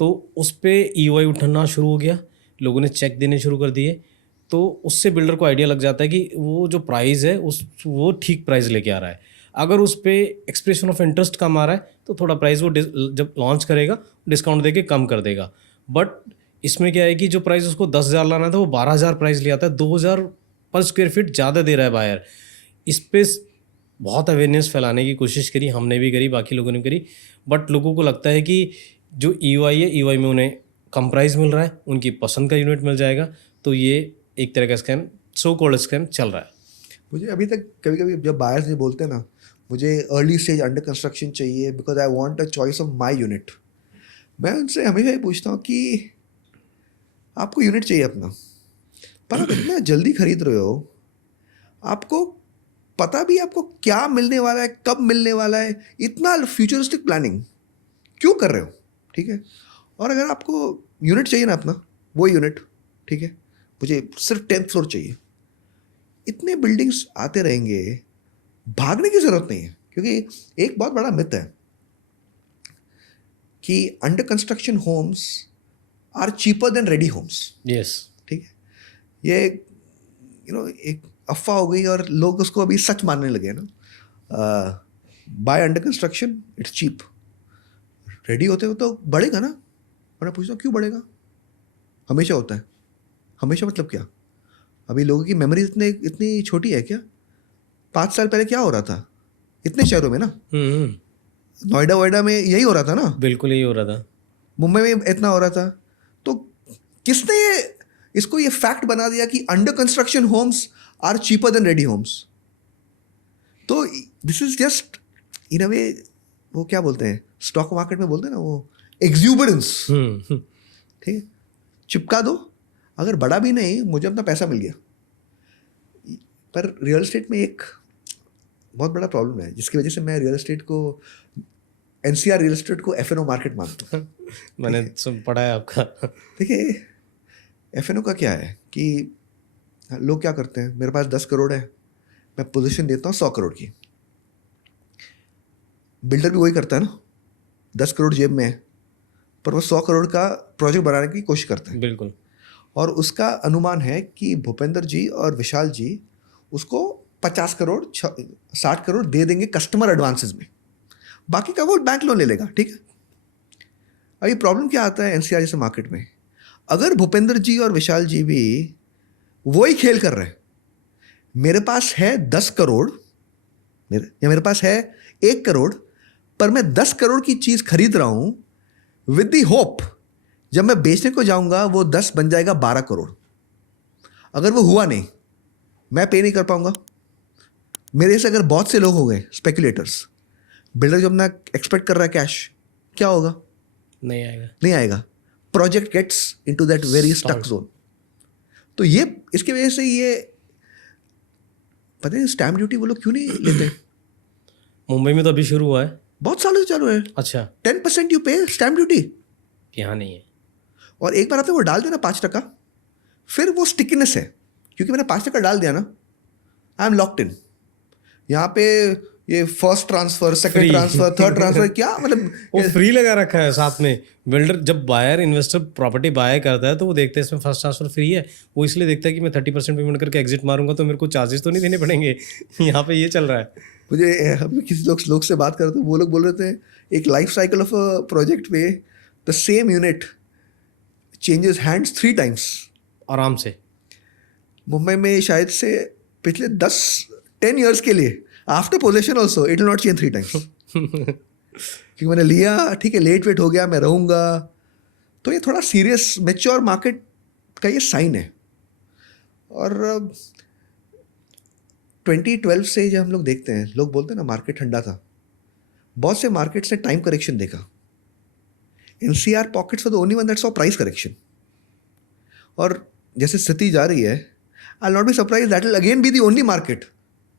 तो उस पर EOI उठना शुरू हो गया, लोगों ने चेक देने शुरू कर दिए, तो उससे बिल्डर को आइडिया लग जाता है कि वो जो प्राइस है वो ठीक प्राइस लेके आ रहा है। अगर उस पर एक्सप्रेशन ऑफ इंटरेस्ट कम आ रहा है तो थोड़ा प्राइस वो जब लॉन्च करेगा डिस्काउंट देके कम कर देगा। बट इसमें क्या है कि जो प्राइस उसको 10,000 लाना था वो 12,000 प्राइस ले आता है, 2,000 पर स्क्वायर फीट ज़्यादा दे रहा है बायर। इस पर बहुत अवेयरनेस फैलाने की कोशिश करी, हमने भी करी, बाकी लोगों ने करी, बट लोगों को लगता है कि जो EOI है, EOI में उन्हें कम प्राइस मिल रहा है, उनकी पसंद का यूनिट मिल जाएगा, तो ये एक तरह का स्कैम, सो कॉल्ड स्कैम चल रहा है। मुझे अभी तक कभी कभी जब बायर्स ये बोलते हैं ना मुझे अर्ली स्टेज अंडर कंस्ट्रक्शन चाहिए because I want a choice of my unit, मैं उनसे हमेशा ही पूछता हूँ कि आपको यूनिट चाहिए अपना, पर आप इतना जल्दी खरीद रहे हो, आपको पता भी आपको क्या मिलने वाला है, कब मिलने वाला है, इतना फ्यूचरिस्टिक प्लानिंग क्यों कर रहे हो? ठीक है, और अगर आपको यूनिट चाहिए ना अपना, वो यूनिट, ठीक है, मुझे सिर्फ 10th फ्लोर चाहिए, इतने बिल्डिंग्स आते रहेंगे, भागने की जरूरत नहीं है। क्योंकि एक बहुत बड़ा मिथ है कि under construction homes are cheaper than ready homes. Yes, ठीक है, ये एक अफवाह हो गई और लोग उसको अभी सच मानने लगे ना। Buy under construction it's cheap, ready होते हो तो बढ़ेगा ना। मैं पूछता हूँ क्यों बढ़ेगा? हमेशा होता है। हमेशा मतलब क्या? अभी लोगों की मेमोरी इतनी छोटी है क्या? 5 साल पहले क्या हो रहा था इतने शहरों में ना, नोएडा में यही हो रहा था ना, बिल्कुल यही हो रहा था, मुंबई में इतना हो रहा था। तो किसने इसको ये फैक्ट बना दिया कि under construction homes are cheaper than ready homes? तो this is just in a way, वो क्या बोलते हैं स्टॉक मार्केट में बोलते हैं ना, वो एक्सूबरेंस। ठीक है, चिपका दो, अगर बड़ा भी नहीं, मुझे अपना पैसा मिल गया। पर रियल एस्टेट में एक बहुत बड़ा प्रॉब्लम है, जिसकी वजह से मैं रियल एस्टेट को, एनसीआर रियल एस्टेट को एफएनओ मार्केट मानता हूँ। मैंने सब पढ़ा है आपका। देखिए, एफएनओ का क्या है कि लोग क्या करते हैं, मेरे पास 10 करोड़ है, मैं पोजीशन देता हूँ 100 करोड़ की। बिल्डर भी वही करता है ना, 10 करोड़ जेब में है, पर वो 100 करोड़ का प्रोजेक्ट बनाने की कोशिश करते हैं। बिल्कुल। और उसका अनुमान है कि भूपेंद्र जी और विशाल जी उसको 50 करोड़ 60 करोड़ दे देंगे कस्टमर एडवांसेस में, बाकी का वो बैंक लोन ले लेगा। ठीक है, अब ये प्रॉब्लम क्या आता है एनसीआर जैसे मार्केट में, अगर भूपेंद्र जी और विशाल जी भी वही खेल कर रहे हैं, मेरे पास है 10 करोड़ मेरे पास है 1 करोड़, पर मैं 10 करोड़ की चीज़ खरीद रहा हूँ विद दी होप जब मैं बेचने को जाऊंगा वो 10 बन जाएगा 12 करोड़। अगर वो हुआ नहीं, मैं पे नहीं कर पाऊंगा। मेरे से अगर बहुत से लोग हो गए स्पेकुलेटर्स, बिल्डर जो अपना एक्सपेक्ट कर रहा है कैश, क्या होगा? नहीं आएगा। Project gets into that very stuck zone. तो ये इसकी वजह से ये पता नहीं स्टैम्प ड्यूटी वो लोग क्यों नहीं लेते। मुंबई में तो अभी शुरू हुआ है, बहुत सालों से चालू है। अच्छा, 10% यू पे स्टैम्प ड्यूटी, यहाँ नहीं है। और एक बार आपने वो डाल देना 5%, फिर वो स्टिकीनेस है, क्योंकि मैंने 5% डाल दिया ना, आई एम लॉक्ड इन। यहाँ पे ये first transfer, second transfer, third transfer, क्या मतलब वो फ्री लगा रखा है साथ में। बिल्डर जब बायर इन्वेस्टर प्रॉपर्टी बाय करता है तो वो देखते हैं इसमें फर्स्ट ट्रांसफर फ्री है, वो इसलिए देखता है कि मैं 30% पेमेंट करके एग्जिट मारूंगा तो मेरे को चार्जेस तो नहीं देने पड़ेंगे। यहाँ पे ये चल रहा है। मुझे हम किसी लोग से बात कर रहे थे, वो लोग बोल रहे थे एक life cycle of a project पे the same unit changes hands 3 times आराम से। मुंबई में शायद से पिछले 10 years के लिए after possession also it will not change 3 times। क्योंकि मैंने लिया, ठीक है, लेट वेट हो गया, मैं रहूँगा। तो ये थोड़ा सीरियस मैच्योर मार्केट का ये साइन है। और 2012 से जब हम लोग देखते हैं, लोग बोलते हैं ना मार्केट ठंडा था, बहुत से मार्केट्स ने टाइम करेक्शन देखा। NCR pockets for the only one that saw price correction. और जैसे स्थिति जा रही है, I will not be surprise that will again be the only market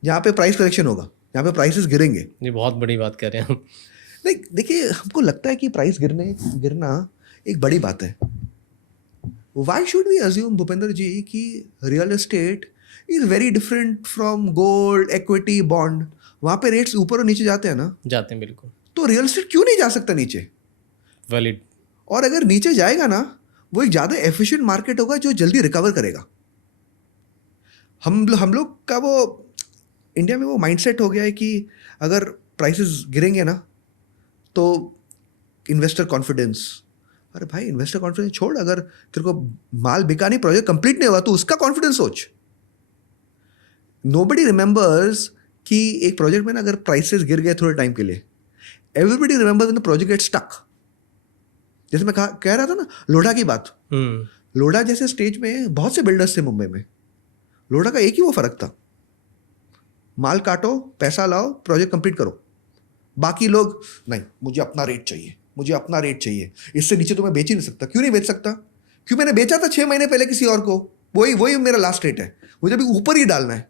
जहाँ पे प्राइस करेक्शन होगा, जहाँ पे प्राइसेस गिरेंगे। ये बहुत बड़ी बात कर रहे हैं हम। नहीं, देखिए, हमको लगता है कि प्राइस गिरना एक बड़ी बात है। Why should we assume Bhupendra ji कि real estate is very different from gold, equity, bond? वहाँ पे रेट्स ऊपर और नीचे जाते हैं ना, जाते हैं बिल्कुल। तो रियल एस्टेट क्यों नहीं जा सकता नीचे? वैलिड। और अगर नीचे जाएगा ना, वो एक ज़्यादा एफिशिएंट मार्केट होगा जो जल्दी रिकवर करेगा। हम लोग का वो इंडिया में वो माइंडसेट हो गया है कि अगर प्राइसेस गिरेंगे ना तो इन्वेस्टर कॉन्फिडेंस। अरे भाई, इन्वेस्टर कॉन्फिडेंस छोड़, अगर तेरे को माल बिका नहीं, प्रोजेक्ट कंप्लीट नहीं हुआ, तो उसका कॉन्फिडेंस सोच। नोबडी रिमेंबर्स कि एक प्रोजेक्ट में ना अगर प्राइसेस गिर गए थोड़े टाइम के लिए, everybody remembers when the project get stuck. जैसे मैं कह रहा था ना लोढ़ा की बात, लोढ़ा जैसे स्टेज में बहुत से बिल्डर्स थे मुंबई में। लोढ़ा का एक ही वो फर्क था, माल काटो, पैसा लाओ, प्रोजेक्ट कंप्लीट करो। बाकी लोग नहीं, मुझे अपना रेट चाहिए, मुझे अपना रेट चाहिए, इससे नीचे तो मैं बेच ही नहीं सकता। क्यों नहीं बेच सकता? क्यों, मैंने बेचा था 6 महीने पहले किसी और को, वही मेरा लास्ट रेट है, मुझे अभी ऊपर ही डालना है।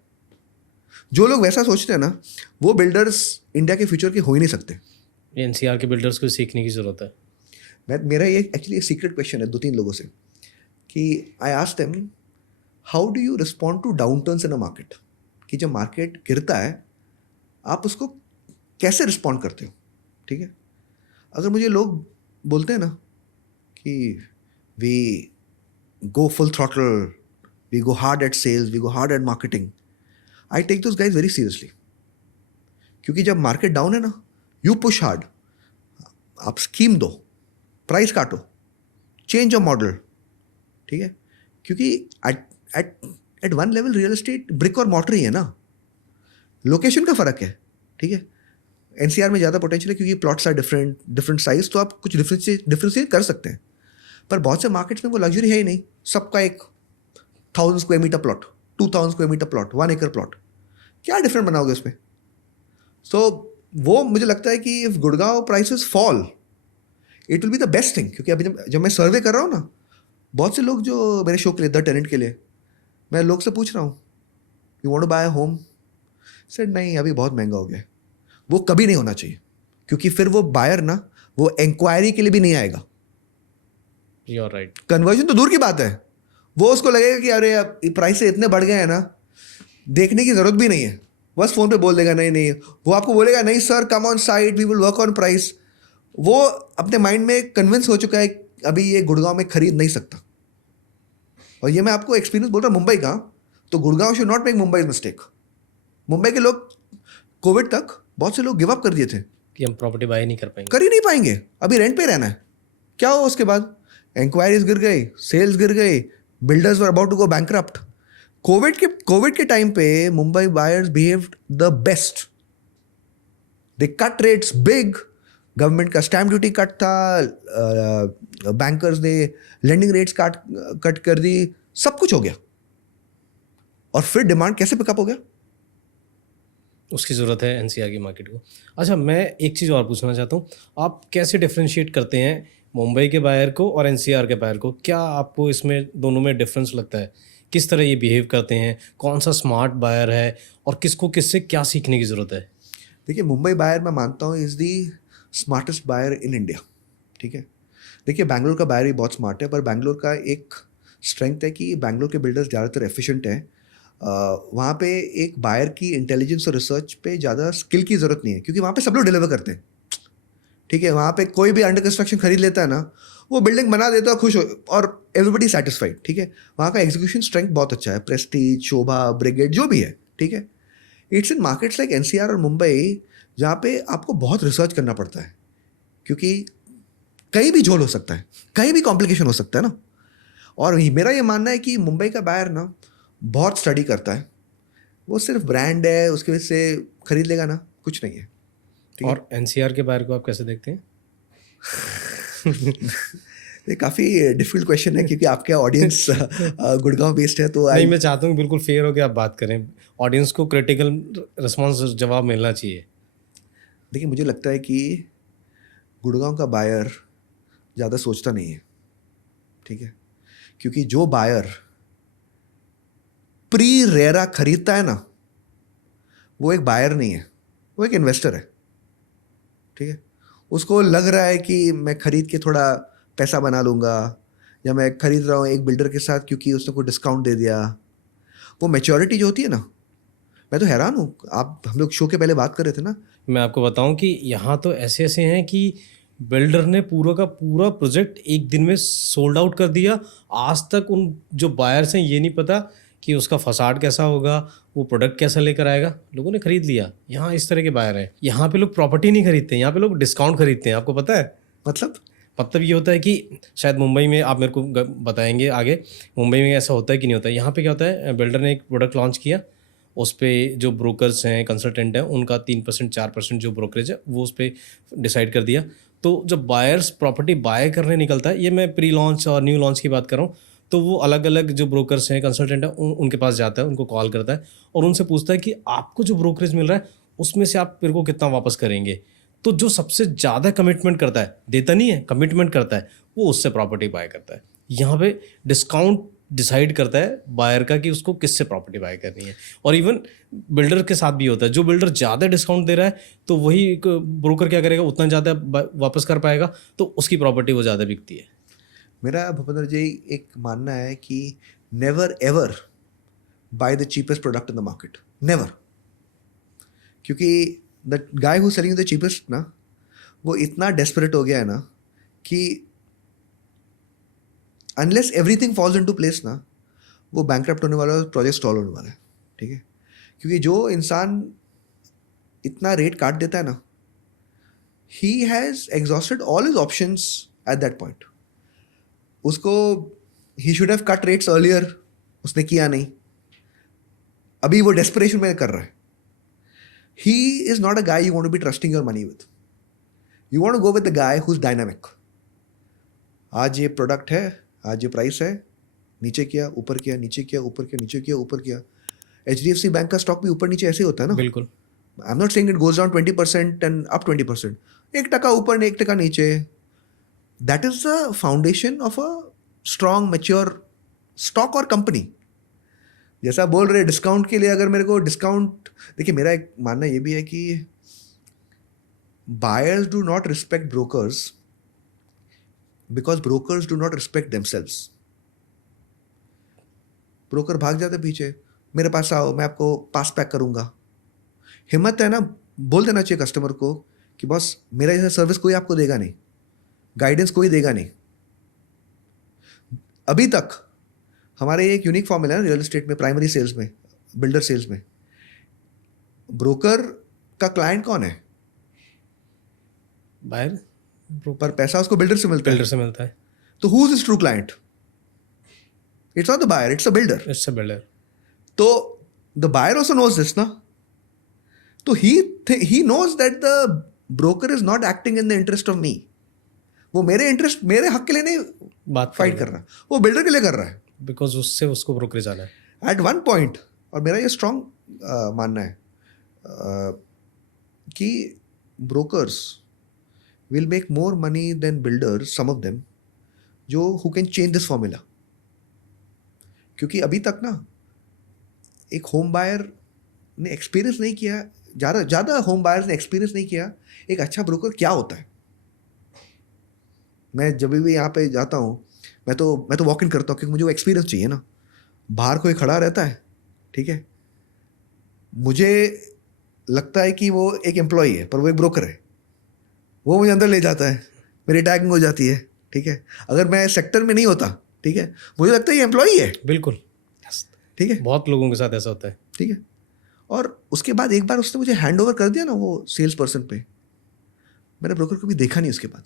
जो लोग वैसा सोचते हैं ना, वो बिल्डर्स इंडिया के फ्यूचर के हो ही नहीं सकते। एनसीआर के बिल्डर्स को सीखने की जरूरत है। मेरा ये एक्चुअली एक सीक्रेट क्वेश्चन है 2-3 लोगों से, कि I asked them how do you respond to downturns in a market, कि जब मार्केट गिरता है आप उसको कैसे रिस्पॉन्ड करते हो? ठीक है, अगर मुझे लोग बोलते हैं ना कि we go full throttle, we go hard at sales, we go hard at marketing, I take those guys very seriously. क्योंकि जब मार्केट डाउन है ना, यू पुश हार्ड, आप स्कीम दो, प्राइस काटो, चेंज योर मॉडल। ठीक है, क्योंकि at one level real estate brick और मॉर्टर ही है ना, लोकेशन का फ़र्क है। ठीक है, एनसीआर में ज़्यादा पोटेंशियल है क्योंकि प्लॉट्स आर डिफरेंट साइज, तो आप कुछ डिफरेंशिएट कर सकते हैं। पर बहुत से मार्केट्स में वो लग्जरी है ही नहीं, सबका एक 1000 square metre plot, 2000 square metre plot, 1 एकड़ प्लॉट, क्या डिफरेंट बनाओगे उसमें? सो वो मुझे लगता है कि if Gurgaon prices fall it will be the best thing, क्योंकि अभी जब मैं सर्वे कर रहा हूँ ना, बहुत से लोग जो मेरे शो के लिए, द टेनेंट के लिए, मैं लोग से पूछ रहा हूँ you want to buy a home, said नहीं अभी बहुत महंगा हो गया है। वो कभी नहीं होना चाहिए, क्योंकि फिर वो बायर ना वो इंक्वायरी के लिए भी नहीं आएगा। You are right. कन्वर्जन तो दूर की बात है, वो उसको लगेगा कि अरे अब प्राइस इतने बढ़ गए हैं ना, देखने की जरूरत भी नहीं है, बस फोन पे बोल देगा नहीं नहीं, वो आपको बोलेगा नहीं sir come on site we will work on price. वो अपने माइंड में कन्विंस हो चुका है अभी ये गुड़गांव में खरीद नहीं सकता। और ये मैं आपको एक्सपीरियंस बोल रहा हूँ मुंबई का, तो Gurgaon should not make Mumbai mistake. Mumbai के लोग कोविड तक बहुत से लोग गिव अप कर दिए थे कि हम प्रॉपर्टी बाय नहीं कर पाएंगे, कर ही नहीं पाएंगे, अभी रेंट पे रहना है। क्या हो उसके बाद? इंक्वायरीज गिर गई, सेल्स गिर गई, builders were about to go bankrupt. Covid के टाइम पे Mumbai buyers behaved the best, they cut rates big, government का स्टैम्प ड्यूटी कट था, बैंकर्स ने लेंडिंग रेट्स कट कर दी, सब कुछ हो गया, और फिर डिमांड कैसे पिकअप हो गया? उसकी ज़रूरत है एनसीआर की मार्केट को। अच्छा, मैं एक चीज़ और पूछना चाहता हूँ, आप कैसे डिफ्रेंशिएट करते हैं मुंबई के बायर को और एनसीआर के बायर को? क्या आपको इसमें दोनों में डिफरेंस लगता है? किस तरह ये बिहेव करते हैं? कौन सा स्मार्ट बायर है और किसको किससे क्या सीखने की ज़रूरत है? देखिए मुंबई बायर मैं मानता हूँ is the smartest buyer in India, ठीक है। देखिए बैंगलोर का बायर भी बहुत स्मार्ट है, पर बैंगलोर का एक स्ट्रेंथ है कि बैंगलोर के बिल्डर्स ज़्यादातर एफिशिएंट हैं। वहाँ पे एक बायर की इंटेलिजेंस और रिसर्च पे ज़्यादा स्किल की ज़रूरत नहीं है, क्योंकि वहाँ पे सब लोग डिलीवर करते हैं, ठीक है। वहाँ पे कोई भी अंडर कंस्ट्रक्शन खरीद लेता है ना, वो बिल्डिंग बना देता है, खुश हो, और एवरीबडी सेटिस्फाइड, ठीक है। वहाँ का एग्जीक्यूशन स्ट्रेंथ बहुत अच्छा है, प्रेस्टीज, शोभा, ब्रिगेड जो भी है, ठीक है। It's in markets like NCR और मुंबई जहाँ पे आपको बहुत रिसर्च करना पड़ता है, क्योंकि कहीं भी झोल हो सकता है, कहीं भी कॉम्प्लिकेशन हो सकता है ना। और मेरा ये मानना है कि मुंबई का बायर ना बहुत स्टडी करता है, वो सिर्फ ब्रांड है उसकी वजह से खरीद लेगा ना, कुछ नहीं है। और एनसीआर के बायर को आप कैसे देखते हैं? ये काफ़ी डिफिकल्ट क्वेश्चन है, क्योंकि आपके ऑडियंस गुड़गांव बेस्ड है, तो नहीं, मैं चाहता हूँ बिल्कुल फेयर होकर आप बात करें, ऑडियंस को क्रिटिकल रिस्पॉन्स जवाब मिलना चाहिए। देखिए मुझे लगता है कि गुड़गांव का बायर ज़्यादा सोचता नहीं है, ठीक है, क्योंकि जो बायर प्री रेरा खरीदता है ना, वो एक बायर नहीं है, वो एक इन्वेस्टर है, ठीक है। उसको लग रहा है कि मैं खरीद के थोड़ा पैसा बना लूँगा, या मैं खरीद रहा हूँ एक बिल्डर के साथ क्योंकि उसने कोई डिस्काउंट दे दिया। वो मैच्योरिटी जो होती है ना, मैं तो हैरान हूँ, आप हम लोग शो के पहले बात कर रहे थे ना, मैं आपको बताऊं कि यहाँ तो ऐसे ऐसे हैं कि बिल्डर ने पूरा का पूरा प्रोजेक्ट एक दिन में सोल्ड आउट कर दिया। आज तक उन जो बायर्स हैं ये नहीं पता कि उसका फसाड कैसा होगा, वो प्रोडक्ट कैसा लेकर आएगा, लोगों ने खरीद लिया। यहाँ इस तरह के बायर हैं। यहाँ पे लोग प्रॉपर्टी नहीं खरीदते, यहाँ पे लोग डिस्काउंट खरीदते हैं। आपको पता है मतलब ये होता है कि शायद मुंबई में, आप मेरे को बताएंगे आगे, मुंबई में ऐसा होता है कि नहीं होता है। यहाँ पे क्या होता है, बिल्डर ने एक प्रोडक्ट लॉन्च किया, उस पर जो ब्रोकर्स हैं, कंसल्टेंट हैं, उनका 3% 4% जो ब्रोकरेज है वो उस पर डिसाइड कर दिया। तो जब बायर्स प्रॉपर्टी बाय करने निकलता है, ये मैं प्री लॉन्च और न्यू लॉन्च की बात कर रहा हूँ, तो वो अलग अलग जो ब्रोकर्स हैं, कंसल्टेंट हैं, उनके पास जाता है, उनको कॉल करता है और उनसे पूछता है कि आपको जो ब्रोकरेज मिल रहा है उसमें से आप मेरे को कितना वापस करेंगे। तो जो सबसे ज़्यादा कमिटमेंट करता है, देता नहीं है, कमिटमेंट करता है, वो उससे प्रॉपर्टी बाय करता है। यहाँ पे डिस्काउंट डिसाइड करता है बायर का कि उसको किससे प्रॉपर्टी बाय करनी है। और इवन बिल्डर के साथ भी होता है, जो बिल्डर ज़्यादा डिस्काउंट दे रहा है तो वही ब्रोकर क्या करेगा, उतना ज़्यादा वापस कर पाएगा, तो उसकी प्रॉपर्टी वो ज़्यादा बिकती है। मेरा भूपेंद्र जी एक मानना है कि never ever buy the cheapest product in the market, never. क्योंकि the guy who selling the cheapest ना, वो इतना डेस्परेट हो गया है ना कि unless everything falls into place ना, वो बैंकरप्ट होने वाला है, प्रोजेक्ट स्टॉल होने वाला है, ठीक है। क्योंकि जो इंसान इतना रेट काट देता है ना, he has exhausted all his options at that point. उसको he should have cut rates earlier, उसने किया नहीं, अभी वो डेस्परेशन में कर रहा है। He is not a guy you want to be trusting your money with. You want to go with the guy who is dynamic, आज ये प्रोडक्ट है, आज ये प्राइस है, नीचे किया, ऊपर किया, नीचे किया, ऊपर किया, नीचे किया, ऊपर किया। HDFC बैंक का स्टॉक भी ऊपर नीचे ऐसे ही होता है ना। बिल्कुल। I am not saying it goes down 20% and up 20%, 1% ऊपर, 1% नीचे। That is the foundation of a strong mature stock और कंपनी। जैसा आप बोल रहे डिस्काउंट के लिए, अगर मेरे को डिस्काउंट, देखिए मेरा एक मानना ये भी है कि buyers do not respect brokers because brokers do not respect themselves. Broker भाग जाते पीछे, मेरे पास आओ, मैं आपको पास पैक करूंगा। हिम्मत है ना, बोल देना चाहिए कस्टमर को कि बॉस मेरा जैसा सर्विस कोई आपको देगा नहीं, गाइडेंस कोई देगा नहीं। अभी तक हमारे एक यूनिक फॉर्मूला है रियल एस्टेट में, प्राइमरी सेल्स में, बिल्डर सेल्स में, ब्रोकर का क्लाइंट कौन है? बायर, पर पैसा उसको बिल्डर से मिलता बिल्डर है। से मिलता है। तो who is his true client? It's not the buyer, it's a builder. इससे बिल्डर। तो the buyer also knows this ना। तो he knows that the broker is not acting in the interest of me. वो मेरे interest, मेरे हक के लिए नहीं बात फाइट कर रहा, वो बिल्डर के लिए कर रहा है। बिकॉज उससे उसको ब्रोकरेज आना है। एट वन पॉइंट, और मेरा ये स्ट्रॉन्ग मानना है कि brokers will make more money than builders, some of them, जो who can change this formula. क्योंकि अभी तक ना एक होम बायर ने एक्सपीरियंस नहीं किया, ज़्यादा होम बायर्स ने एक्सपीरियंस नहीं किया एक अच्छा ब्रोकर क्या होता है। मैं जब भी यहाँ पे जाता हूँ, मैं तो वॉक इन करता हूँ क्योंकि मुझे वो एक्सपीरियंस चाहिए ना। बाहर कोई खड़ा रहता है, ठीक है, मुझे लगता है कि वो एक एम्प्लॉई है पर वो एक ब्रोकर है। वो मुझे अंदर ले जाता है, मेरी टैगिंग हो जाती है, ठीक है। अगर मैं सेक्टर में नहीं होता, ठीक है, मुझे लगता है ये एम्प्लॉई है, बिल्कुल। ठीक है, बहुत लोगों के साथ ऐसा होता है। ठीक है। और उसके बाद एक बार उसने मुझे हैंड ओवर कर दिया ना वो सेल्स पर्सन पे, मैंने ब्रोकर को भी देखा नहीं उसके बाद।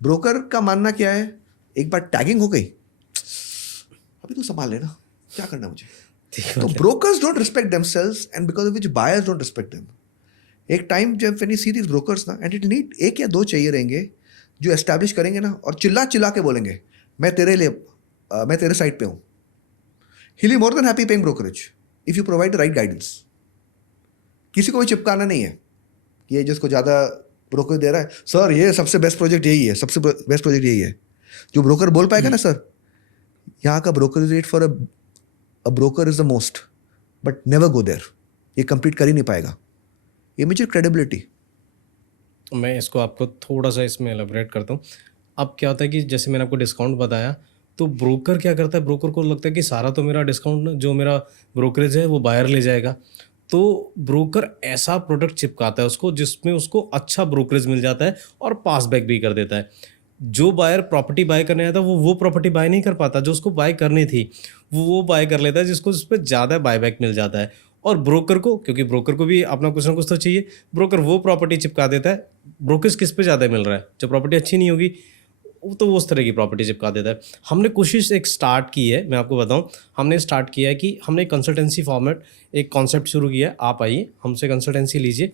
ब्रोकर का मानना क्या है, एक बार टैगिंग हो गई, अभी तू संभाल लेना, क्या करना मुझे। तो brokers don't respect themselves and because of which buyers don't respect them. एक टाइम जब when you see these brokers ना, एंड इट नीड एक या दो चाहिए रहेंगे जो एस्टैब्लिश करेंगे ना, और चिल्ला चिल्ला के बोलेंगे मैं तेरे लिए, मैं तेरे साइड पे हूँ। He will more than happy paying brokerage if you provide the right guidance. किसी को भी चिपकाना नहीं है, ये जिसको ज़्यादा ब्रोकर दे रहा है, सर ये सबसे बेस्ट प्रोजेक्ट यही है, सबसे बेस्ट प्रोजेक्ट यही है। जो ब्रोकर बोल पाएगा ना, सर यहाँ का brokerage rate for a broker is the most, but never go there, ये कंप्लीट कर ही नहीं पाएगा। ये मुझे क्रेडिबिलिटी। मैं इसको आपको थोड़ा सा इसमें एलेबरेट करता हूँ। अब क्या होता है कि जैसे मैंने आपको डिस्काउंट बताया, तो ब्रोकर क्या करता है, ब्रोकर को लगता है कि सारा तो मेरा डिस्काउंट जो मेरा ब्रोकरेज है वो बायर ले जाएगा। तो ब्रोकर ऐसा प्रोडक्ट चिपकाता है उसको जिसमें उसको अच्छा ब्रोकरेज मिल जाता है और पास बैक भी कर देता है। जो बायर प्रॉपर्टी बाय करने आया था वो प्रॉपर्टी बाय नहीं कर पाता जो उसको बाय करनी थी, वो बाय कर लेता है जिसको उस पर ज़्यादा बायबैक मिल जाता है। और ब्रोकर को, क्योंकि ब्रोकर को भी अपना कुछ ना कुछ तो चाहिए, ब्रोकर वो प्रॉपर्टी चिपका देता है। ब्रोकरेज किस पे ज़्यादा मिल रहा है, जब प्रॉपर्टी अच्छी नहीं होगी तो वो उस तरह की प्रॉपर्टी चिपका देता है। हमने कोशिश एक स्टार्ट की है, मैं आपको बताऊं, हमने स्टार्ट किया है कि हमने कंसल्टेंसी फॉर्मेट एक कॉन्सेप्ट शुरू किया है। आप आइए, हमसे कंसल्टेंसी लीजिए।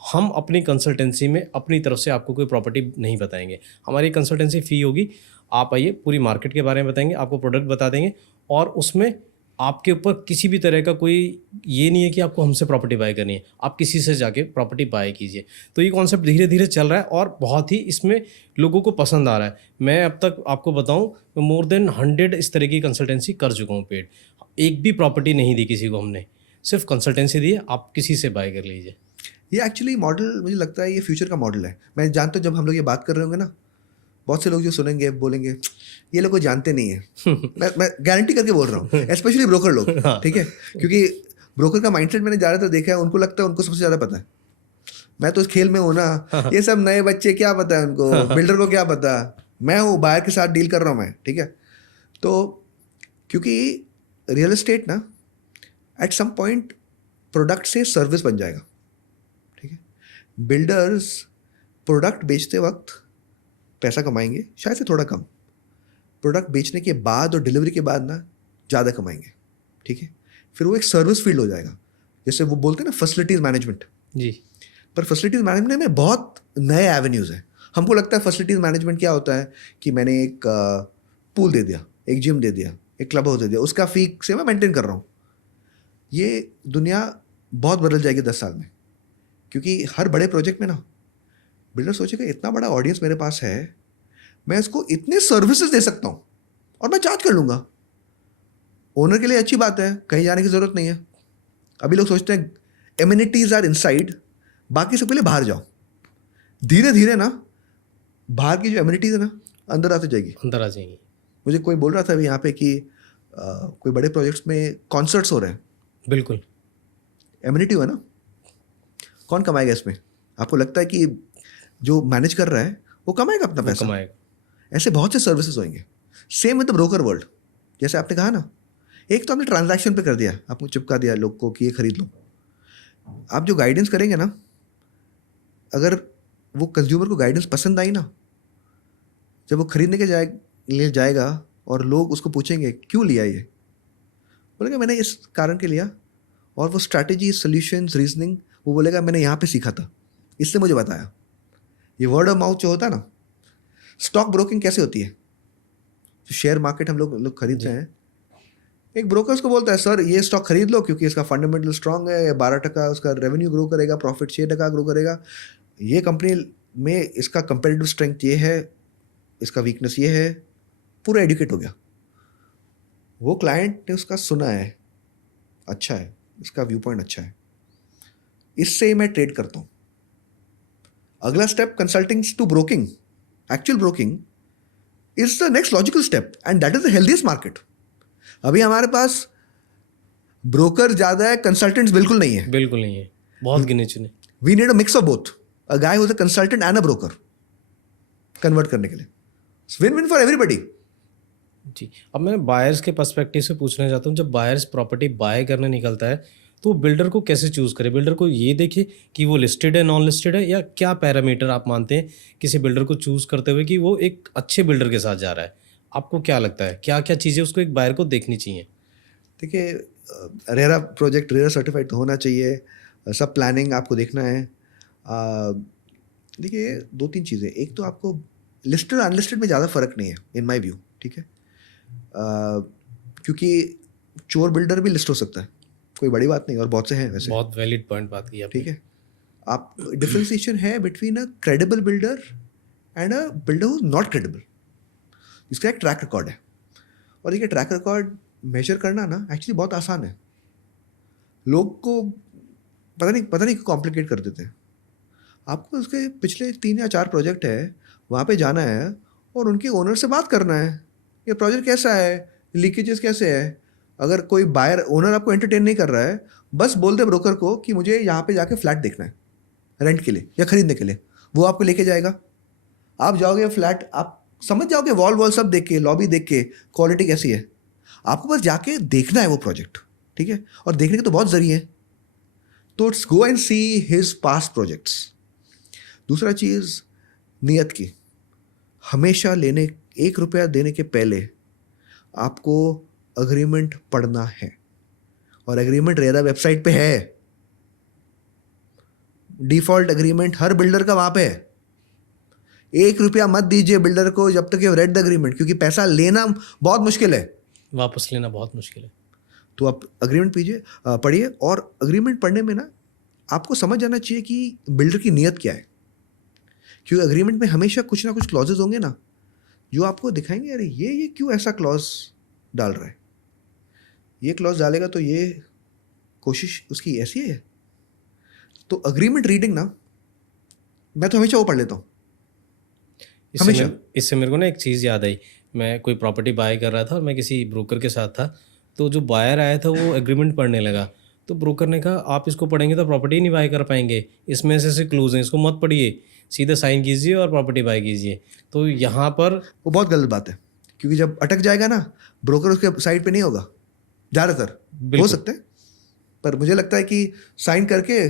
हम अपनी कंसल्टेंसी में अपनी तरफ से आपको कोई प्रॉपर्टी नहीं बताएंगे, हमारी कंसल्टेंसी फ़ी होगी। आप आइए, पूरी मार्केट के बारे में बताएंगे, आपको प्रोडक्ट बता देंगे, और उसमें आपके ऊपर किसी भी तरह का कोई ये नहीं है कि आपको हमसे प्रॉपर्टी बाय करनी है, आप किसी से जाके प्रॉपर्टी बाय कीजिए। तो ये कॉन्सेप्ट धीरे धीरे चल रहा है और बहुत ही इसमें लोगों को पसंद आ रहा है। मैं अब तक आपको बताऊं मोर देन 100 इस तरह की कंसल्टेंसी कर चुका हूँ पेड। एक भी प्रॉपर्टी नहीं दी किसी को हमने, सिर्फ कंसल्टेंसी दी है, आप किसी से बाय कर लीजिए। ये एक्चुअली मॉडल मुझे लगता है ये फ्यूचर का मॉडल है। मैं जानता हूँ जब हम लोग ये बात कर रहे होंगे ना, बहुत से लोग जो सुनेंगे बोलेंगे ये लोग को जानते नहीं है। मैं गारंटी करके बोल रहा हूँ, स्पेशली ब्रोकर लोग, ठीक है, क्योंकि ब्रोकर का माइंडसेट मैंने ज़्यादातर देखा है, उनको लगता है उनको सबसे ज़्यादा पता है। मैं तो इस खेल में हूँ ना, ये सब नए बच्चे क्या पता है उनको, बिल्डर को क्या पता, मैं हूँ बायर के साथ डील कर रहा हूँ मैं, ठीक है। तो क्योंकि रियल एस्टेट ना एट सम पॉइंट प्रोडक्ट से सर्विस बन जाएगा, ठीक है। बिल्डर्स प्रोडक्ट बेचते वक्त पैसा कमाएंगे, शायद से थोड़ा कम, प्रोडक्ट बेचने के बाद और डिलीवरी के बाद ना ज़्यादा कमाएंगे, ठीक है। फिर वो एक सर्विस फील्ड हो जाएगा, जैसे वो बोलते हैं ना फैसिलिटीज़ मैनेजमेंट जी। पर फैसिलिटीज़ मैनेजमेंट में बहुत नए एवेन्यूज़ हैं। हमको लगता है फैसिलिटीज़ मैनेजमेंट क्या होता है कि मैंने एक पूल दे दिया, एक जिम दे दिया, एक क्लब हाउस दे दिया, उसका फी से मैं मेंटेन कर रहा हूँ। ये दुनिया बहुत बदल जाएगी 10 साल में, क्योंकि हर बड़े प्रोजेक्ट में ना बिल्डर सोचेगा इतना बड़ा ऑडियंस मेरे पास है, मैं इसको इतने सर्विसेज दे सकता हूँ और मैं चार्ज कर लूँगा। ओनर के लिए अच्छी बात है, कहीं जाने की ज़रूरत नहीं है। अभी लोग सोचते हैं एमिनिटीज़ आर इनसाइड, बाकी से पहले बाहर जाओ। धीरे धीरे ना बाहर की जो एमिनिटीज़ है ना अंदर आती जाएगी। अंदर आ जाएंगी। मुझे कोई बोल रहा था अभी यहाँ पे कि कोई बड़े प्रोजेक्ट्स में कॉन्सर्ट्स हो रहे हैं, बिल्कुल। एमिनिटी हुआ ना, कौन कमाएगा इसमें? आपको लगता है कि जो मैनेज कर रहा है वो कमाएगा अपना पैसा? कमाएगा। ऐसे बहुत से सर्विसेज होंगे। Same with the broker world, जैसे आपने कहा ना, एक तो आपने ट्रांजैक्शन पे कर दिया, आपको चिपका दिया लोग को कि ये खरीद लो। आप जो गाइडेंस करेंगे ना, अगर वो कंज्यूमर को गाइडेंस पसंद आई ना, जब वो खरीदने के लिए जाएगा और लोग उसको पूछेंगे क्यों लिया ये, बोलेगा मैंने इस कारण के लिया, और वो स्ट्रैटेजी, सॉल्यूशंस, रीजनिंग वो बोलेगा मैंने यहाँ पे सीखा था, इसने मुझे बताया। ये वर्ड ऑफ माउथ जो होता है ना। स्टॉक ब्रोकिंग कैसे होती है? जो शेयर मार्केट हम लोग खरीदते हैं, एक ब्रोकर्स को बोलता है सर ये स्टॉक खरीद लो क्योंकि इसका फंडामेंटल स्ट्रांग है, 12% उसका रेवेन्यू ग्रो करेगा, प्रॉफिट 6% ग्रो करेगा, ये कंपनी में इसका कंपेरेटिव स्ट्रेंथ ये है, इसका वीकनेस ये है, पूरा एडुकेट हो गया। वो क्लाइंट ने उसका सुना है, अच्छा है, इसका व्यू पॉइंट अच्छा है, इससे मैं ट्रेड करता हूँ। अगला step consulting to broking, actual broking is the next logical step and that is the healthiest market. अभी हमारे पास ब्रोकर ज़्यादा है, कंसल्टेंट्स बिल्कुल नहीं है। बिल्कुल नहीं है, बहुत गिने चुने। We need a mix of both, a guy who is a consultant and a broker convert करने के लिए। Win win for everybody. जी, अब मैं बायर्स के पर्सपेक्टिव से पूछना चाहता हूँ, जब बायर्स प्रॉपर्टी बाय करने निकलता है तो बिल्डर को कैसे चूज़ करे? बिल्डर को ये देखिए कि वो लिस्टेड है, नॉन लिस्टेड है, या क्या पैरामीटर आप मानते हैं किसी बिल्डर को चूज़ करते हुए कि वो एक अच्छे बिल्डर के साथ जा रहा है? आपको क्या लगता है, क्या क्या चीज़ें उसको एक बायर को देखनी चाहिए? देखिए, रेरा प्रोजेक्ट रेरा सर्टिफाइड तो होना चाहिए, सब प्लानिंग आपको देखना है। देखिए 2-3 चीज़ें, एक तो आपको लिस्टेड अनलिस्टेड में ज़्यादा फ़र्क नहीं है इन माय व्यू, ठीक है? क्योंकि चोर बिल्डर भी लिस्ट हो सकता है, कोई बड़ी बात नहीं, और बहुत से हैं वैसे। बहुत वैलिड पॉइंट बात की आपने। ठीक है, आप डिफ्रेंसिएशन है between a credible builder and a builder who not credible. इसका एक ट्रैक रिकॉर्ड है, और ये ट्रैक रिकॉर्ड मेजर करना ना एक्चुअली बहुत आसान है। लोग को पता नहीं क्यों कॉम्प्लिकेट कर देते हैं। आपको उसके पिछले 3 या 4 प्रोजेक्ट है, वहाँ पे जाना है और उनके ओनर से बात करना है, ये प्रोजेक्ट कैसा है, लीकेजेस कैसे है। अगर कोई बायर ओनर आपको एंटरटेन नहीं कर रहा है, बस बोल दे ब्रोकर को कि मुझे यहाँ पे जाके फ्लैट देखना है रेंट के लिए या खरीदने के लिए, वो आपको लेके जाएगा। आप जाओगे फ्लैट, आप समझ जाओगे वॉल सब देख के, लॉबी देख के क्वालिटी कैसी है। आपको बस जाके देखना है वो प्रोजेक्ट, ठीक है? और देखने के तो बहुत जरिए हैं, तो it's go and see his past projects. दूसरा चीज़ नियत की, हमेशा 1 रुपया देने के पहले आपको अग्रीमेंट पढ़ना है, और एग्रीमेंट रेरा वेबसाइट पे है। डिफॉल्ट एग्रीमेंट हर बिल्डर का वहाँ पे है। 1 रुपया मत दीजिए बिल्डर को जब तक यू रेड द एग्रीमेंट, क्योंकि पैसा लेना बहुत मुश्किल है, वापस लेना बहुत मुश्किल है। तो आप अग्रीमेंट पढ़िए, और अग्रीमेंट पढ़ने में ना आपको समझ जाना चाहिए कि बिल्डर की नीयत क्या है, क्योंकि अग्रीमेंट में हमेशा कुछ ना कुछ क्लॉजेज होंगे ना जो आपको दिखाएंगे अरे ये क्यों ऐसा क्लॉज डाल रहा है, ये क्लॉज डालेगा तो ये कोशिश उसकी ऐसी है। तो अग्रीमेंट रीडिंग ना, मैं तो हमेशा वो पढ़ लेता हूँ। इससे मेरे को ना एक चीज़ याद आई। मैं कोई प्रॉपर्टी बाय कर रहा था और मैं किसी ब्रोकर के साथ था, तो जो बायर आया था वो एग्रीमेंट पढ़ने लगा, तो ब्रोकर ने कहा आप इसको पढ़ेंगे तो प्रॉपर्टी नहीं बाय कर पाएंगे, इसमें ऐसे क्लूज हैं, इसको मत पढ़िए, सीधा साइन कीजिए और प्रॉपर्टी बाय कीजिए। तो यहाँ पर वो बहुत गलत बात है, क्योंकि जब अटक जाएगा ना ब्रोकर उसके साइड पे नहीं होगा, ज़्यादातर हो सकते हैं, पर मुझे लगता है कि साइन करके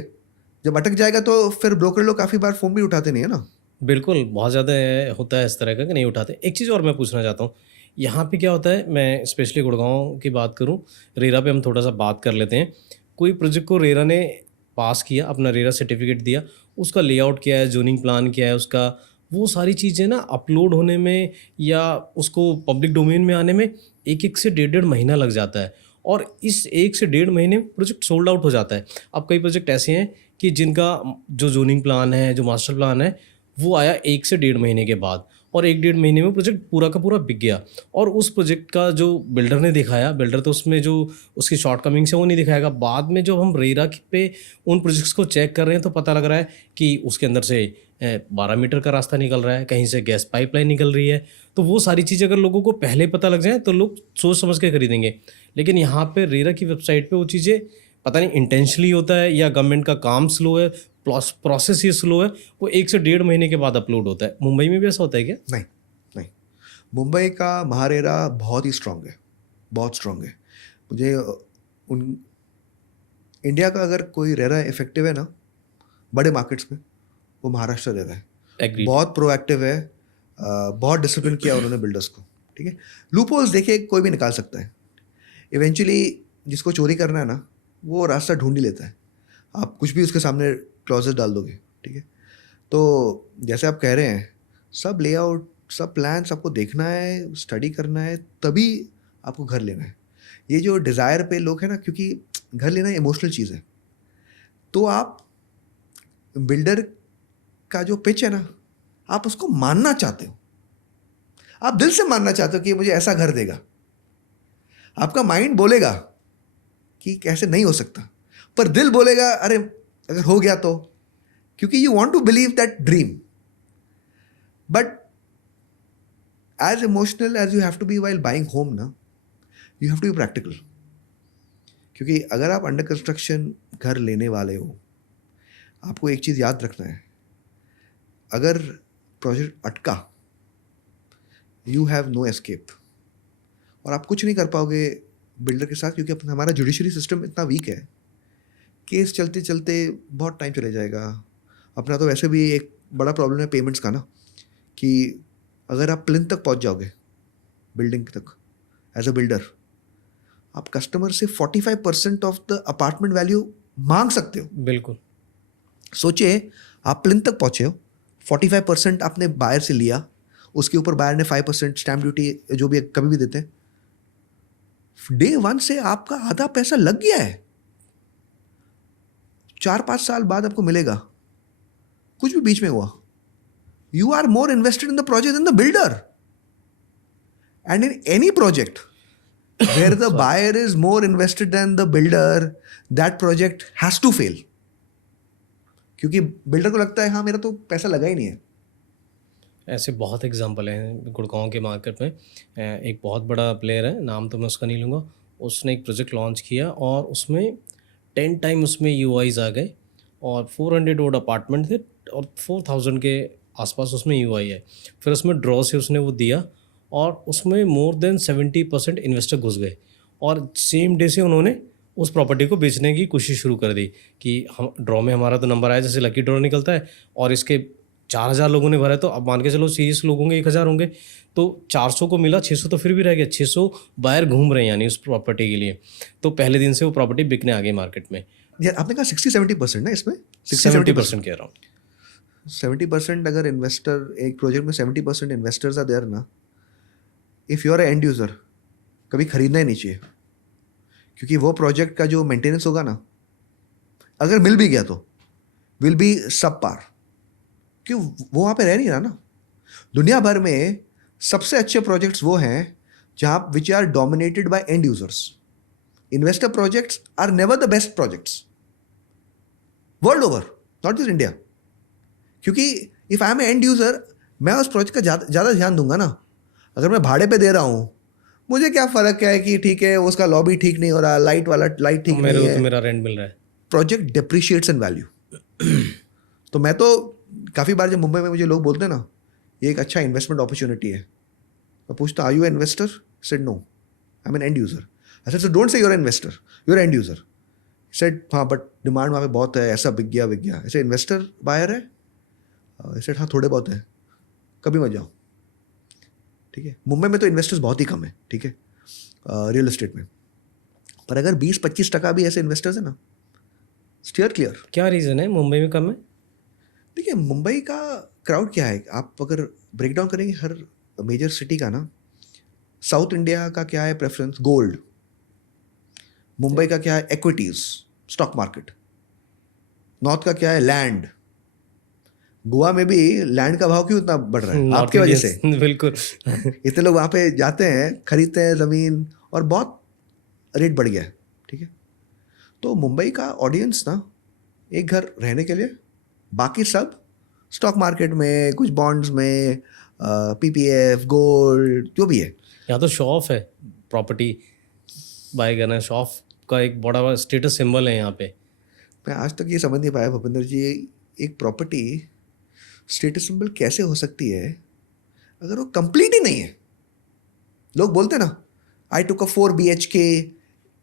जब अटक जाएगा तो फिर ब्रोकर लोग काफ़ी बार फ़ोन भी उठाते नहीं है ना। बिल्कुल, बहुत ज़्यादा होता है इस तरह का कि नहीं उठाते। एक चीज़ और मैं पूछना चाहता हूँ, यहाँ पे क्या होता है, मैं स्पेशली गुड़गांव की बात करूँ, रेरा पे हम थोड़ा सा बात कर लेते हैं। कोई प्रोजेक्ट को रेरा ने पास किया, अपना रेरा सर्टिफिकेट दिया, उसका लेआउट क्या है, जोनिंग प्लान क्या है उसका, वो सारी चीज़ें ना अपलोड होने में या उसको पब्लिक डोमेन में आने में 1-1 से 1.5 महीना लग जाता है, और इस 1 से 1.5 महीने में प्रोजेक्ट सोल्ड आउट हो जाता है। अब कई प्रोजेक्ट ऐसे हैं कि जिनका जो ज़ोनिंग प्लान है, जो मास्टर प्लान है, वो आया 1 से 1.5 महीने के बाद, और 1-1.5 महीने में प्रोजेक्ट पूरा का पूरा बिक गया। और उस प्रोजेक्ट का जो बिल्डर ने दिखाया, बिल्डर तो उसमें जो उसकी शॉर्टकमिंग्स है वो नहीं दिखाएगा। बाद में जब हम रेरा पे उन प्रोजेक्ट्स को चेक कर रहे हैं तो पता लग रहा है कि उसके अंदर से 12 मीटर का रास्ता निकल रहा है, कहीं से गैस पाइपलाइन निकल रही है। तो वो सारी चीज़ें अगर लोगों को पहले पता लग जाए तो लोग सोच समझ के खरीदेंगे। लेकिन यहाँ पे रेरा की वेबसाइट पे वो चीज़ें पता नहीं इंटेंशनली होता है या गवर्नमेंट का काम स्लो है, प्रोसेस ये स्लो है, वो 1 से 1.5 महीने के बाद अपलोड होता है। मुंबई में भी ऐसा होता है क्या? नहीं, नहीं, मुंबई का महारेरा बहुत ही स्ट्रांग है, बहुत स्ट्रांग है। मुझे उन इंडिया का अगर कोई रेरा इफेक्टिव है ना बड़े मार्केट्स में, वो महाराष्ट्र रेरा है। एग्री। बहुत प्रोएक्टिव है, बहुत डिसिप्लिन किया उन्होंने बिल्डर्स को, ठीक है। लूपहोल्स देखिए कोई भी निकाल सकता है, इवेंचुअली जिसको चोरी करना है ना वो रास्ता ढूंढ ही लेता है। आप कुछ भी उसके सामने क्लॉजेस डाल दोगे, ठीक है। तो जैसे आप कह रहे हैं, सब लेआउट, सब प्लान आपको देखना है, स्टडी करना है, तभी आपको घर लेना है। ये जो डिज़ायर पे लोग हैं ना, क्योंकि घर लेना इमोशनल चीज़ है, तो आप बिल्डर का जो पिच है ना, आप उसको मानना चाहते हो, आप दिल से मानना चाहते हो कि ये मुझे ऐसा घर देगा। आपका माइंड बोलेगा कि कैसे नहीं हो सकता, पर दिल बोलेगा अरे अगर हो गया तो, क्योंकि you want to believe that dream. But as emotional as you have to be while buying home ना, you have to be practical. क्योंकि अगर आप अंडर कंस्ट्रक्शन घर लेने वाले हो, आपको एक चीज़ याद रखना है, अगर प्रोजेक्ट अटका, यू हैव नो एस्केप, और आप कुछ नहीं कर पाओगे बिल्डर के साथ, क्योंकि अपना हमारा जुडिशरी सिस्टम इतना वीक है, केस चलते चलते बहुत टाइम चले जाएगा। अपना तो वैसे भी एक बड़ा प्रॉब्लम है पेमेंट्स का ना, कि अगर आप प्लिंथ तक पहुंच जाओगे, बिल्डिंग तक एज अ बिल्डर, आप कस्टमर से 45% ऑफ द अपार्टमेंट वैल्यू मांग सकते हो। बिल्कुल। सोचिए, आप प्लिंथ तक पहुंचे हो, 45% आपने बायर से लिया, उसके ऊपर बायर ने 5% स्टैम्प ड्यूटी जो भी कभी भी देते हैं, डे 1 से आपका आधा पैसा लग गया है। 4-5 साल बाद आपको मिलेगा, कुछ भी बीच में हुआ, you are more invested in the project than the builder. And in any project where the buyer is more invested than the builder, that project has to fail. क्योंकि बिल्डर को लगता है हाँ मेरा तो पैसा लगा ही नहीं है। ऐसे बहुत एग्जांपल हैं गुड़गांव के मार्केट में। एक बहुत बड़ा प्लेयर है, नाम तो मैं उसका नहीं लूँगा, उसने एक प्रोजेक्ट लॉन्च किया और उसमें 10 टाइम उसमें यूआईज आ गए, और 400 ओड अपार्टमेंट थे और 4000 के आसपास उसमें यूआई है। फिर उसमें ड्रॉ से उसने वो दिया और उसमें मोर देन 70% इन्वेस्टर घुस गए, और सेम डे से उन्होंने उस प्रॉपर्टी को बेचने की कोशिश शुरू कर दी कि हम ड्रॉ में हमारा तो नंबर आया, जैसे लकी ड्रॉ निकलता है, और इसके 4000 लोगों ने भरा है, तो अब मान के चलो सीरियस लोग होंगे 1000 होंगे, तो 400 को मिला, 600 तो फिर भी रह गया, 600 बायर घूम रहे हैं यानी उस प्रॉपर्टी के लिए। तो पहले दिन से वो प्रॉपर्टी बिकने आ गई मार्केट में। यार आपने कहा 60-70% ना, इसमें 70% कह रहा हूँ। 70% अगर इन्वेस्टर एक प्रोजेक्ट में 70% इन्वेस्टर्स आर देयर ना, if you are end user, कभी खरीदना ही नहीं चाहिए। क्योंकि वो प्रोजेक्ट का जो मेंटेनेंस होगा ना, अगर मिल भी गया तो विल बी सब पार, क्यों वो वहाँ पे रह नहीं रहा ना। दुनिया भर में सबसे अच्छे प्रोजेक्ट्स वो हैं जहाँ which are dominated by end users. Investor projects are never the best projects world over, not just India. क्योंकि if I am end user, मैं उस प्रोजेक्ट का ज़्यादा ध्यान दूंगा ना। अगर मैं भाड़े पे दे रहा हूँ, मुझे क्या फ़र्क है कि ठीक है उसका लॉबी ठीक नहीं हो रहा, लाइट ठीक नहीं है, तो मेरा रेंट मिल रहा है। प्रोजेक्ट डेप्रिशिएट्स इन वैल्यू। तो मैं तो काफ़ी बार जब मुंबई में मुझे लोग बोलते हैं ना ये एक अच्छा इन्वेस्टमेंट अपॉर्चुनिटी है, मैं पूछता are you an investor? Said no, I am an end user. I said so don't say your investor, your end user. Said हाँ बट डिमांड वहाँ पे बहुत है, ऐसा बिक गया। ऐसे इन्वेस्टर बायर है? सेड हाँ थोड़े बहुत है, कभी मत जाओ, ठीक है। मुंबई में तो इन्वेस्टर्स बहुत ही कम है, ठीक है, रियल एस्टेट में। पर अगर 20-25% भी ऐसे इन्वेस्टर्स हैं ना, स्टीयर क्लियर। क्या रीज़न है मुंबई में कम है? देखिए मुंबई का क्राउड क्या है, आप अगर ब्रेक डाउन करेंगे हर मेजर सिटी का ना, साउथ इंडिया का क्या है प्रेफरेंस, गोल्ड। मुंबई का क्या है, एक्विटीज, स्टॉक मार्केट। नॉर्थ का क्या है, लैंड। गोवा में भी लैंड का भाव क्यों इतना बढ़ रहा है, नॉर्थ आपके वजह से। इंडियंस बिल्कुल। इतने लोग वहाँ पे जाते हैं, खरीदते हैं ज़मीन, और बहुत रेट बढ़ गया है, ठीक है। तो मुंबई का ऑडियंस ना, एक घर रहने के लिए, बाकी सब स्टॉक मार्केट में, कुछ बॉन्ड्स में, पीपीएफ, गोल्ड, जो भी है। यहाँ तो शो ऑफ है, प्रॉपर्टी बाय करना शो ऑफ का एक बड़ा स्टेटस सिंबल है यहाँ पे। मैं आज तक ये समझ नहीं पाया भूपेंद्र जी, एक प्रॉपर्टी स्टेटस सिंबल कैसे हो सकती है अगर वो कंप्लीट ही नहीं है। लोग बोलते हैं ना, आई टुक अ 4 BHK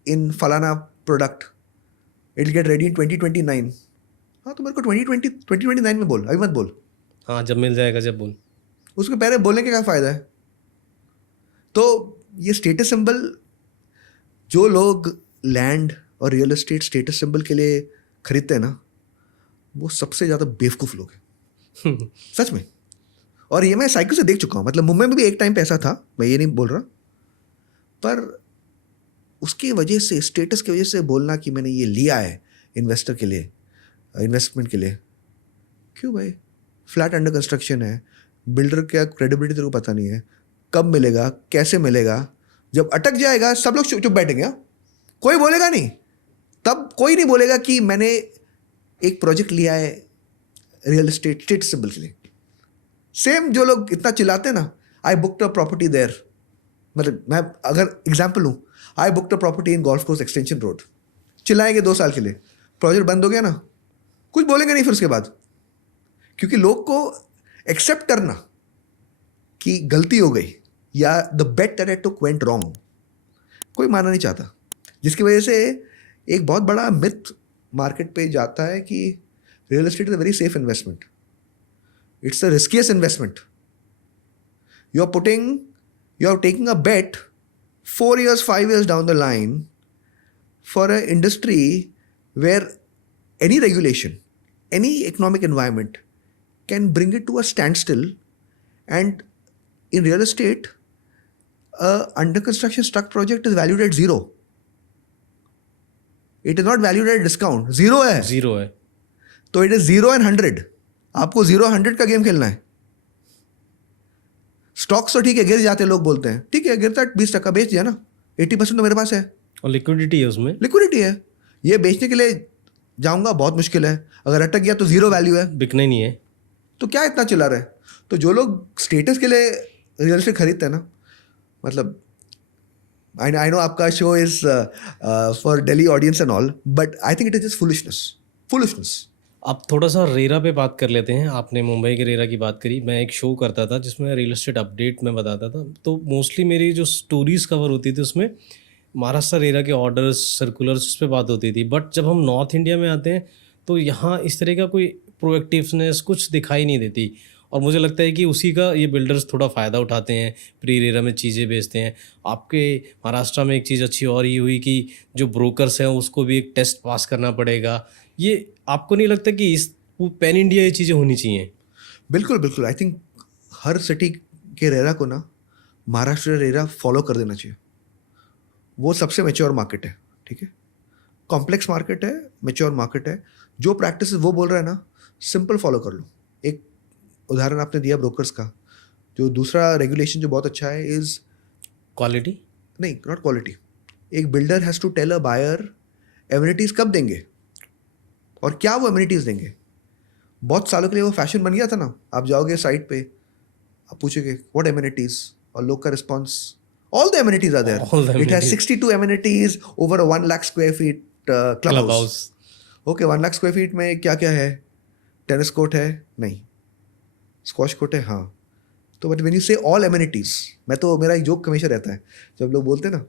इन फलाना product, it get ready in 2029। हाँ तो मेरे को 2029 में बोल, अभी मत बोल। हाँ जब मिल जाएगा जब बोल। उसके पहले बोलने का क्या फ़ायदा है। तो ये स्टेटस सिंबल, जो लोग लैंड और रियल एस्टेट स्टेटस सिंबल के लिए खरीदते हैं ना, वो सबसे ज़्यादा बेवकूफ़ लोग हैं, सच में। और ये मैं साइकिल से देख चुका हूँ। मतलब मुंबई में भी एक टाइम पे ऐसा था, मैं ये नहीं बोल रहा, पर उसकी वजह से, स्टेटस की वजह से बोलना कि मैंने ये लिया है इन्वेस्टर के लिए, इन्वेस्टमेंट के लिए, क्यों भाई, फ्लैट अंडर कंस्ट्रक्शन है, बिल्डर का क्रेडिबिलिटी तेरे को पता नहीं है, कब मिलेगा, कैसे मिलेगा, जब अटक जाएगा सब लोग चुप बैठेंगे, हाँ? कोई बोलेगा नहीं, तब कोई नहीं बोलेगा कि मैंने एक प्रोजेक्ट लिया है रियल एस्टेट स्टेटस सिंबल के लिए। सेम जो लोग इतना चिल्लाते हैं ना, I booked a property there, मतलब मैं अगर एग्जाम्पल लूँ, I booked a property in golf course extension road, चिल्लाएंगे 2 साल के लिए, प्रोजेक्ट बंद हो गया ना, कुछ बोलेंगे नहीं फिर उसके बाद। क्योंकि लोग को एक्सेप्ट करना कि गलती हो गई या the bet that I took went wrong, कोई मानना नहीं चाहता। जिसकी वजह से एक बहुत बड़ा मिथ मार्केट पे जाता है कि real estate is a very safe investment, it's a riskiest investment. You are taking a bet 4 years 5 years down the line for an industry where any regulation, any economic environment can bring it to a standstill. And in real estate, a under construction stuck project is valued at 0. It is not valued at discount, 0 है। 0 है। तो it is 0 and 100, आपको 0-100 का game खेलना है। Stocks तो ठीक है, गिर जाते, लोग बोलते हैं ठीक है, गिरता 20% बेच दिया ना, 80% तो मेरे पास है, और लिक्विडिटी है उसमें, लिक्विडिटी है। ये बेचने के लिए जाऊंगा बहुत मुश्किल है, अगर अटक गया तो 0 वैल्यू है, बिकना ही नहीं है। तो क्या इतना चिल्ला रहे। तो जो लोग स्टेटस के लिए रियल एस्टेट खरीदते हैं ना, मतलब आई नो आपका show is for Delhi audience and all, but I think it is foolishness. अब थोड़ा सा रेरा पे बात कर लेते हैं। आपने मुंबई के रेरा की बात करी, मैं एक शो करता था जिसमें रियल एस्टेट अपडेट में बताता था, तो मोस्टली मेरी जो स्टोरीज कवर होती थी उसमें महाराष्ट्र रेरा के ऑर्डर्स, सर्कुलर्स, उस पर बात होती थी। बट जब हम नॉर्थ इंडिया में आते हैं तो यहाँ इस तरह का कोई प्रोएक्टिवनेस कुछ दिखाई नहीं देती, और मुझे लगता है कि उसी का ये बिल्डर्स थोड़ा फ़ायदा उठाते हैं, प्री रेरा में चीज़ें बेचते हैं। आपके महाराष्ट्र में एक चीज़ अच्छी और ये हुई कि जो ब्रोकर्स हैं उसको भी एक टेस्ट पास करना पड़ेगा। ये आपको नहीं लगता कि इस पैन इंडिया ये चीज़ें होनी चाहिए? बिल्कुल बिल्कुल, आई थिंक हर सिटी के रेरा को ना महाराष्ट्र रेरा फॉलो कर देना चाहिए। वो सबसे मेच्योर मार्केट है, ठीक है, कॉम्प्लेक्स मार्केट है, मेच्योर मार्केट है। जो प्रैक्टिस वो बोल रहा है ना, सिंपल फॉलो कर लो। एक उदाहरण आपने दिया ब्रोकर्स का, जो दूसरा रेगुलेशन जो बहुत अच्छा है इज क्वालिटी, नहीं, नॉट क्वालिटी। एक builder has to tell a buyer amenities कब देंगे और क्या वो एमिनिटीज़ देंगे। बहुत सालों के लिए वो फैशन बन गया था ना, आप जाओगे साइट पे, आप पूछोगे व्हाट एमिनिटीज़, और लोग का response, all the amenities are All the there, it has amenities. 62 amenities over 1 lakh square feet club club house. House, okay, 1 lakh square feet में क्या क्या है, टेनिस कोर्ट है नहीं, स्क्वॉश कोर्ट है हाँ। तो बट व्हेन यू से ऑल एमिनिटीज़, मैं तो, मेरा एक जोक हमेशा रहता है जब लोग बोलते हैं ना,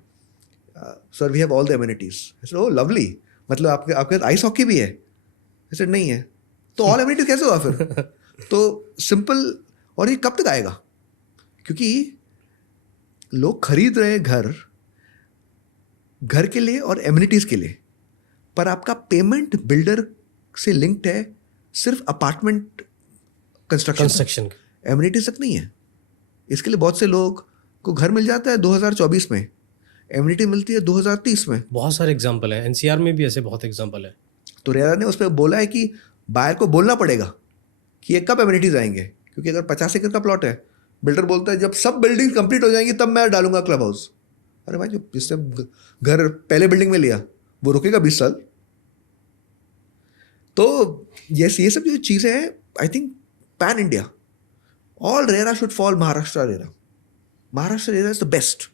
sir we have all the amenities, oh lovely, मतलब आपके आपके आइस हॉकी भी है, ऐसे नहीं है, तो ऑल एमिनिटीज़ कैसे हुआ फिर। तो सिंपल, और ये कब तक आएगा, क्योंकि लोग खरीद रहे हैं घर के लिए और एमिनिटीज़ के लिए, पर आपका पेमेंट बिल्डर से लिंक्ड है सिर्फ अपार्टमेंट कंस्ट्रक्शन, एमिनिटीज तक नहीं है। इसके लिए बहुत से लोग को घर मिल जाता है 2024 में, एमिनिटी मिलती है 2030 में। बहुत सारे एग्जांपल हैं, एनसीआर में भी ऐसे बहुत एग्जांपल है। तो रेरा ने उस पर बोला है कि बायर को बोलना पड़ेगा कि ये कब एमिनिटीज आएंगे, क्योंकि अगर 50 एकड़ का प्लॉट है, बिल्डर बोलता है जब सब बिल्डिंग कंप्लीट हो जाएंगी तब मैं डालूंगा क्लब हाउस। अरे भाई, जो जिसने घर पहले बिल्डिंग में लिया वो रुकेगा 20 साल। तो ये सब जो चीज़ें हैं, I think pan India, all RERA should fall Maharashtra RERA. Maharashtra RERA is the best.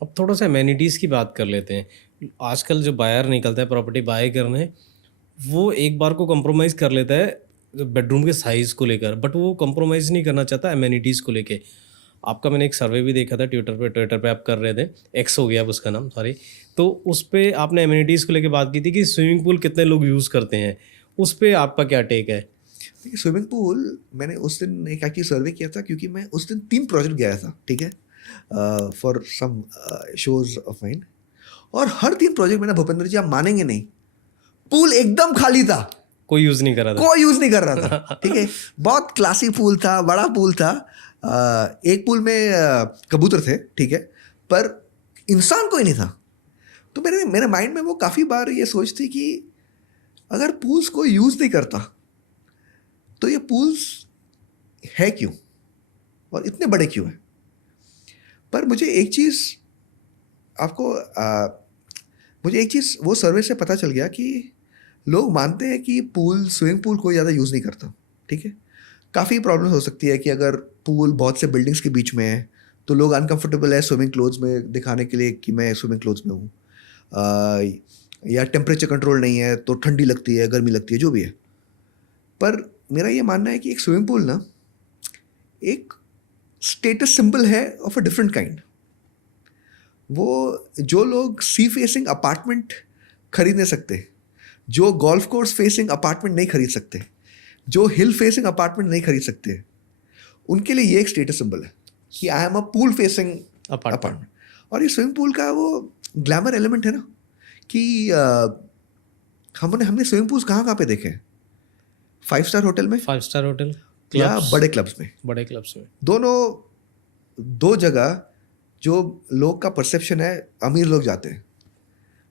अब थोड़ा सा एमेनिटीज़ की बात कर लेते हैं। आजकल जो बायर निकलता है प्रॉपर्टी बाय करने, वो एक बार को कंप्रोमाइज़ कर लेता है बेडरूम के साइज़ को लेकर, बट वो कंप्रोमाइज़ नहीं करना चाहता एमेनिटीज़ को लेके। आपका मैंने एक सर्वे भी देखा था ट्विटर पे आप कर रहे थे, एक्स हो गया अब उसका नाम, सॉरी। तो उस पर आपने एमेनिटीज़ को लेके बात की थी कि स्विमिंग पूल कितने लोग यूज़ करते हैं, उस पर आपका क्या टेक है? देखिए, स्विमिंग पूल मैंने उस दिन एक एक्चुअली सर्वे किया था, क्योंकि मैं उस दिन 3 प्रोजेक्ट गया था, ठीक है, for some shows of mine. और हर 3 प्रोजेक्ट में ना, भूपेंद्र जी आप मानेंगे नहीं, पूल एकदम खाली था, कोई यूज़ नहीं कर रहा था, कोई यूज़ नहीं कर रहा था। ठीक है, बहुत क्लासी पूल था, बड़ा पूल था। एक पूल में कबूतर थे, ठीक है, पर इंसान कोई नहीं था। तो मेरे माइंड में वो काफ़ी बार ये सोच थी कि अगर पूल्स को यूज़ नहीं करता तो ये पूल्स है क्यों और इतने बड़े क्यों हैं। पर मुझे एक चीज़ वो सर्वे से पता चल गया कि लोग मानते हैं कि स्विमिंग पूल कोई ज़्यादा यूज़ नहीं करता, ठीक है। काफ़ी प्रॉब्लम हो सकती है कि अगर पूल बहुत से बिल्डिंग्स के बीच में है तो लोग अनकंफर्टेबल है स्विमिंग क्लोथ्स में दिखाने के लिए कि मैं स्विमिंग क्लोथ्स में हूँ, या टेम्परेचर कंट्रोल नहीं है तो ठंडी लगती है, गर्मी लगती है, जो भी है। पर मेरा ये मानना है कि एक स्विमिंग पूल ना एक स्टेटस सिंबल है ऑफ अ डिफरेंट काइंड। वो जो लोग सी फेसिंग अपार्टमेंट खरीद नहीं सकते, जो गोल्फ कोर्स फेसिंग अपार्टमेंट नहीं खरीद सकते, जो हिल फेसिंग अपार्टमेंट नहीं खरीद सकते, उनके लिए ये एक स्टेटस सिंबल है कि I am a pool facing apartment. और ये स्विमिंग पूल का वो ग्लैमर एलिमेंट है ना कि हमने स्विमिंग पूल्स कहाँ पे देखे हैं? 5 स्टार होटल में, 5 स्टार होटल या बड़े क्लब्स में। बड़े क्लब्स में दोनों 2 जगह जो लोग का परसेप्शन है अमीर लोग जाते हैं।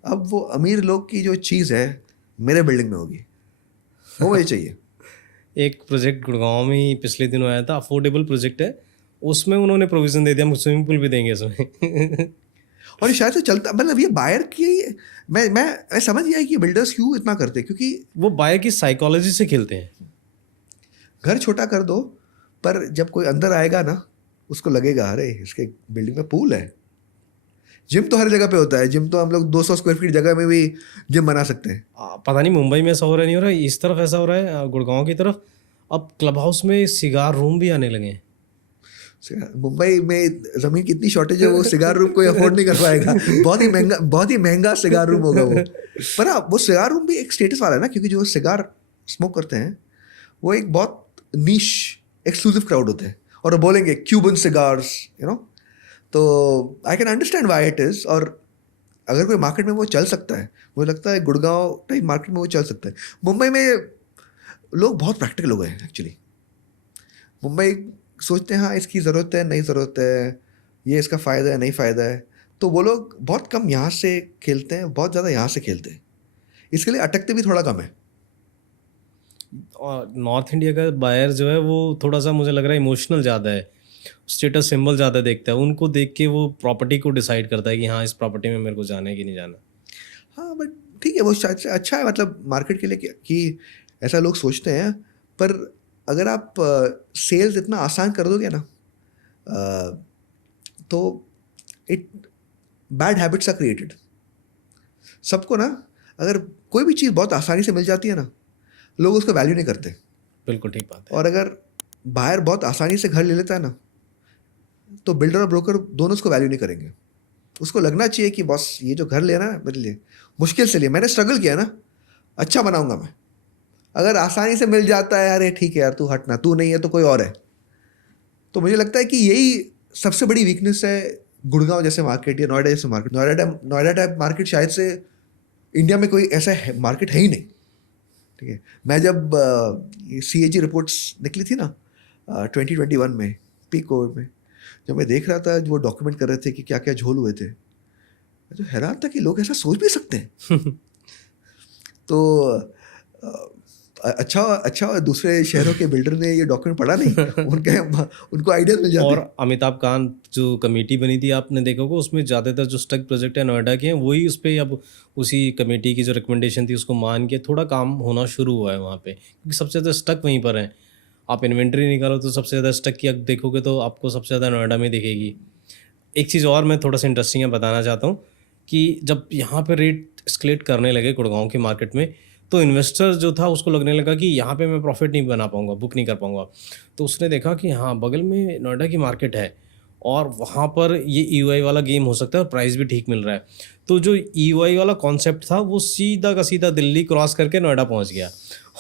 अब वो अमीर लोग की जो चीज़ है मेरे बिल्डिंग में होगी, वो मुझे चाहिए। एक प्रोजेक्ट गुड़गांव में ही पिछले दिनों आया था, अफोर्डेबल प्रोजेक्ट है, उसमें उन्होंने प्रोविज़न दे दिया हम स्विमिंग पूल भी देंगे इसमें। और ये शायद से चलता, मतलब ये बायर की, मैं समझ गया कि बिल्डर्स क्यों इतना करते हैं, क्योंकि वो बायर की साइकोलॉजी से खेलते हैं। घर छोटा कर दो, पर जब कोई अंदर आएगा ना उसको लगेगा अरे इसके बिल्डिंग में पूल है। जिम तो हर जगह पे होता है, जिम तो हम लोग 200 स्क्वायर फीट जगह में भी जिम बना सकते हैं। पता नहीं मुंबई में ऐसा हो रहा है, नहीं हो रहा है, इस तरफ ऐसा हो रहा है गुड़गांव की तरफ। अब क्लब हाउस में सिगार रूम भी आने लगे हैं। मुंबई में ज़मीन की इतनी शॉर्टेज है, वो सिगार रूम कोई अफोर्ड नहीं कर पाएगा। बहुत ही महंगा सिगार रूम होगा वो। पर हाँ, वो सिगार रूम भी एक स्टेटस वाला है ना, क्योंकि जो सिगार स्मोक करते हैं वो एक बहुत नीश एक्सक्लूसिव क्राउड होते हैं, और वो बोलेंगे क्यूबन सिगार्स, यू नो। तो I can understand why it is. और अगर कोई मार्केट में वो चल सकता है, मुझे लगता है गुड़गांव टाइप मार्केट में वो चल सकता है। मुंबई में लोग बहुत प्रैक्टिकल हो गए हैं एक्चुअली। मुंबई सोचते हैं हाँ इसकी ज़रूरत है, नहीं ज़रूरत है, ये इसका फ़ायदा है, नहीं फ़ायदा है, तो वो लोग बहुत कम यहाँ से खेलते हैं, बहुत ज़्यादा यहाँ से खेलते हैं। इसके लिए अटकते भी थोड़ा कम है। और नॉर्थ इंडिया का बायर जो है वो थोड़ा सा मुझे लग रहा है इमोशनल ज़्यादा है, स्टेटस सिंबल ज़्यादा देखता है, उनको देख के वो प्रॉपर्टी को डिसाइड करता है कि हाँ इस प्रॉपर्टी में मेरे को जाना है कि नहीं जाना। हाँ बट ठीक है, वो शायद से अच्छा है, मतलब मार्केट के लिए कि ऐसा लोग सोचते हैं। पर अगर आप सेल्स इतना आसान कर दोगे ना, तो बैड हैबिट्स आर क्रिएटेड। सबको ना, अगर कोई भी चीज़ बहुत आसानी से मिल जाती है ना, लोग उसको वैल्यू नहीं करते। बिल्कुल ठीक बात है। और अगर बायर बहुत आसानी से घर ले लेता है ना, तो बिल्डर और ब्रोकर दोनों उसको वैल्यू नहीं करेंगे। उसको लगना चाहिए कि बॉस ये जो घर लिया ना मेरे लिए, मुश्किल से लिया, मैंने स्ट्रगल किया ना, अच्छा बनाऊंगा मैं। अगर आसानी से मिल जाता है, अरे ठीक है यार तू हटना, तू नहीं है तो कोई और है। तो मुझे लगता है कि यही सबसे बड़ी वीकनेस है गुड़गांव जैसे मार्केट या नोएडा जैसे मार्केट। नोएडा टाइप मार्केट शायद से इंडिया में कोई ऐसा मार्केट है ही नहीं। ठीक है। मैं जब CAG रिपोर्ट्स निकली थी ना 2021 में, पीक कोविड में, जब मैं देख रहा था वो डॉक्यूमेंट कर रहे थे कि क्या क्या झोल हुए थे, मैं तो हैरान था कि लोग ऐसा सोच भी सकते हैं। तो अच्छा दूसरे शहरों के बिल्डर ने ये डॉक्यूमेंट पढ़ा नहीं, उनको आइडियाज मिल जाते। और अमिताभ कांत जो कमेटी बनी थी आपने देखा होगा, उसमें ज़्यादातर जो स्टक प्रोजेक्ट है नोएडा के हैं, वही उस पर अब उसी कमेटी की जो रिकमेंडेशन थी उसको मान के थोड़ा काम होना शुरू हुआ है वहाँ पे, क्योंकि सबसे ज़्यादा स्टक वहीं पर है। आप इन्वेंट्री निकालो तो सबसे ज़्यादा स्टक की अब देखोगे तो आपको सबसे ज़्यादा नोएडा में दिखेगी। एक चीज़ और मैं थोड़ा सा इंटरेस्टिंग है बताना चाहता हूँ कि जब यहाँ पे रेट एस्केलेट करने लगे गुड़गांव की मार्केट में, तो इन्वेस्टर जो था उसको लगने लगा कि यहाँ पे मैं प्रॉफिट नहीं बना पाऊँगा, बुक नहीं कर पाऊँगा। तो उसने देखा कि हाँ, बगल में नोएडा की मार्केट है और वहाँ पर ये EOI वाला गेम हो सकता है और प्राइस भी ठीक मिल रहा है। तो जो EOI वाला कॉन्सेप्ट था वो सीधा का सीधा दिल्ली क्रॉस करके नोएडा पहुँच गया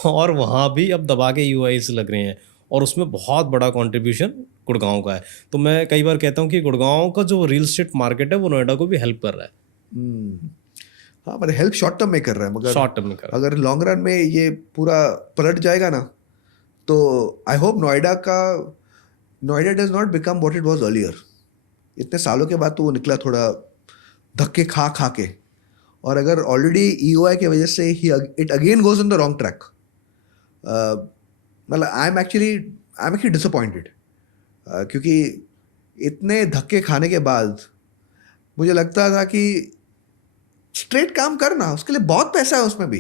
और वहाँ भी अब दबा के EOIs लग रहे हैं और उसमें बहुत बड़ा कंट्रीब्यूशन गुड़गांव का है। तो मैं कई बार कहता हूँ कि गुड़गांव का जो रियल एस्टेट मार्केट है वो नोएडा को भी हेल्प कर रहा है। हाँ, मतलब हेल्प शॉर्ट टर्म में कर रहा है, मगर शॉर्ट टर्म में कर रहा है। अगर लॉन्ग रन में ये पूरा पलट जाएगा ना, तो I hope Noida does not become what it was earlier. इतने सालों के बाद तो वो निकला थोड़ा धक्के खा के, और अगर ऑलरेडी EOI की वजह से it again goes in the wrong track, मतलब आई एम एक्चुअली डिसअपॉइंटेड, क्योंकि इतने धक्के खाने के बाद मुझे लगता था कि स्ट्रेट काम करना, उसके लिए बहुत पैसा है उसमें भी,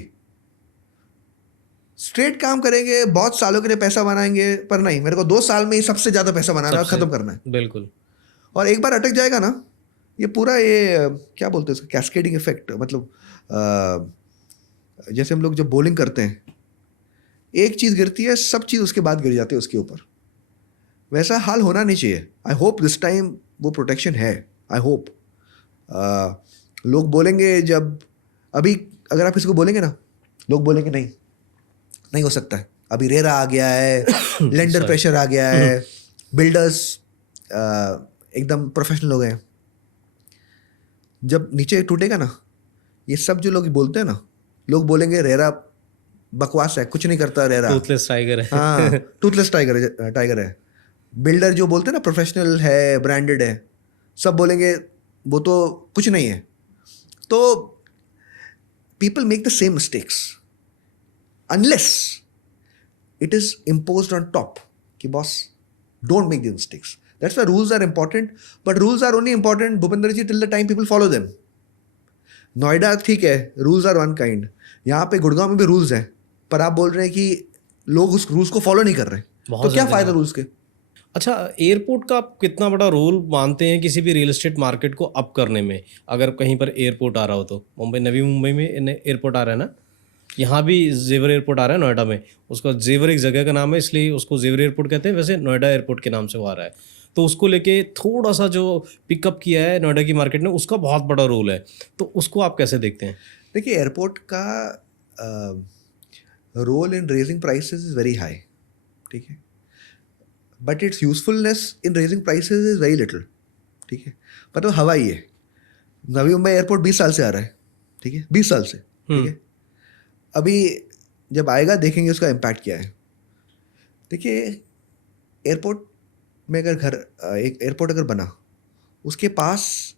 स्ट्रेट काम करेंगे बहुत सालों के लिए पैसा बनाएंगे, पर नहीं, मेरे को 2 साल में ही सबसे ज़्यादा पैसा बनाना है और ख़त्म करना है। बिल्कुल। और एक बार अटक जाएगा ना, ये पूरा ये क्या बोलते हैं इसका, कैस्केडिंग इफेक्ट, मतलब जैसे हम लोग जब बॉलिंग करते हैं, एक चीज़ गिरती है, सब चीज़ उसके बाद गिर जाती है उसके ऊपर। वैसा हाल होना नहीं चाहिए। आई होप दिस टाइम वो प्रोटेक्शन है। आई होप लोग बोलेंगे, जब अभी अगर आप किसी को बोलेंगे ना, लोग बोलेंगे नहीं हो सकता है, अभी रेरा आ गया है, लेंडर प्रेशर आ गया है, बिल्डर्स एकदम प्रोफेशनल हो गए हैं। जब नीचे टूटेगा ना, ये सब जो लोग बोलते हैं ना, लोग बोलेंगे रेरा बकवास है, कुछ नहीं करता रेरा, टूथलेस टाइगर है। हाँ, टूथलेस टाइगर है। बिल्डर जो बोलते हैं ना प्रोफेशनल है, ब्रांडेड है, सब बोलेंगे वो तो कुछ नहीं है। तो people make the same mistakes unless it is imposed on top कि boss don't make these mistakes. That's why rules are important, but rules are only important, Bhupinder ji, till the time people follow them. Noida ठीक है, rules are one kind, यहाँ पे गुड़गांव में भी rules हैं, पर आप बोल रहे हैं कि लोग उस रूल्स को फॉलो नहीं कर रहे, तो क्या फायदा रूल्स के। अच्छा, एयरपोर्ट का आप कितना बड़ा रोल मानते हैं किसी भी रियल एस्टेट मार्केट को अप करने में? अगर कहीं पर एयरपोर्ट आ रहा हो तो मुंबई, नवी मुंबई में एयरपोर्ट आ रहा है ना, यहाँ भी जेवर एयरपोर्ट आ रहा है नोएडा में। उसका जेवर एक जगह का नाम है, इसलिए उसको जेवर एयरपोर्ट कहते हैं, वैसे नोएडा एयरपोर्ट के नाम से वो आ रहा है। तो उसको लेके थोड़ा सा जो पिकअप किया है नोएडा की मार्केट ने, उसका बहुत बड़ा रोल है। तो उसको आप कैसे देखते हैं? देखिए, एयरपोर्ट का role in raising prices is very high, ठीक है, but its usefulness in raising prices is very little, ठीक है। मतलब हवा ही है। नवी मुंबई एयरपोर्ट 20 साल से आ रहा है, ठीक है, 20 साल से, ठीक है। अभी जब आएगा देखेंगे उसका इम्पैक्ट क्या है। देखिए, एयरपोर्ट में अगर एक एयरपोर्ट अगर बना, उसके पास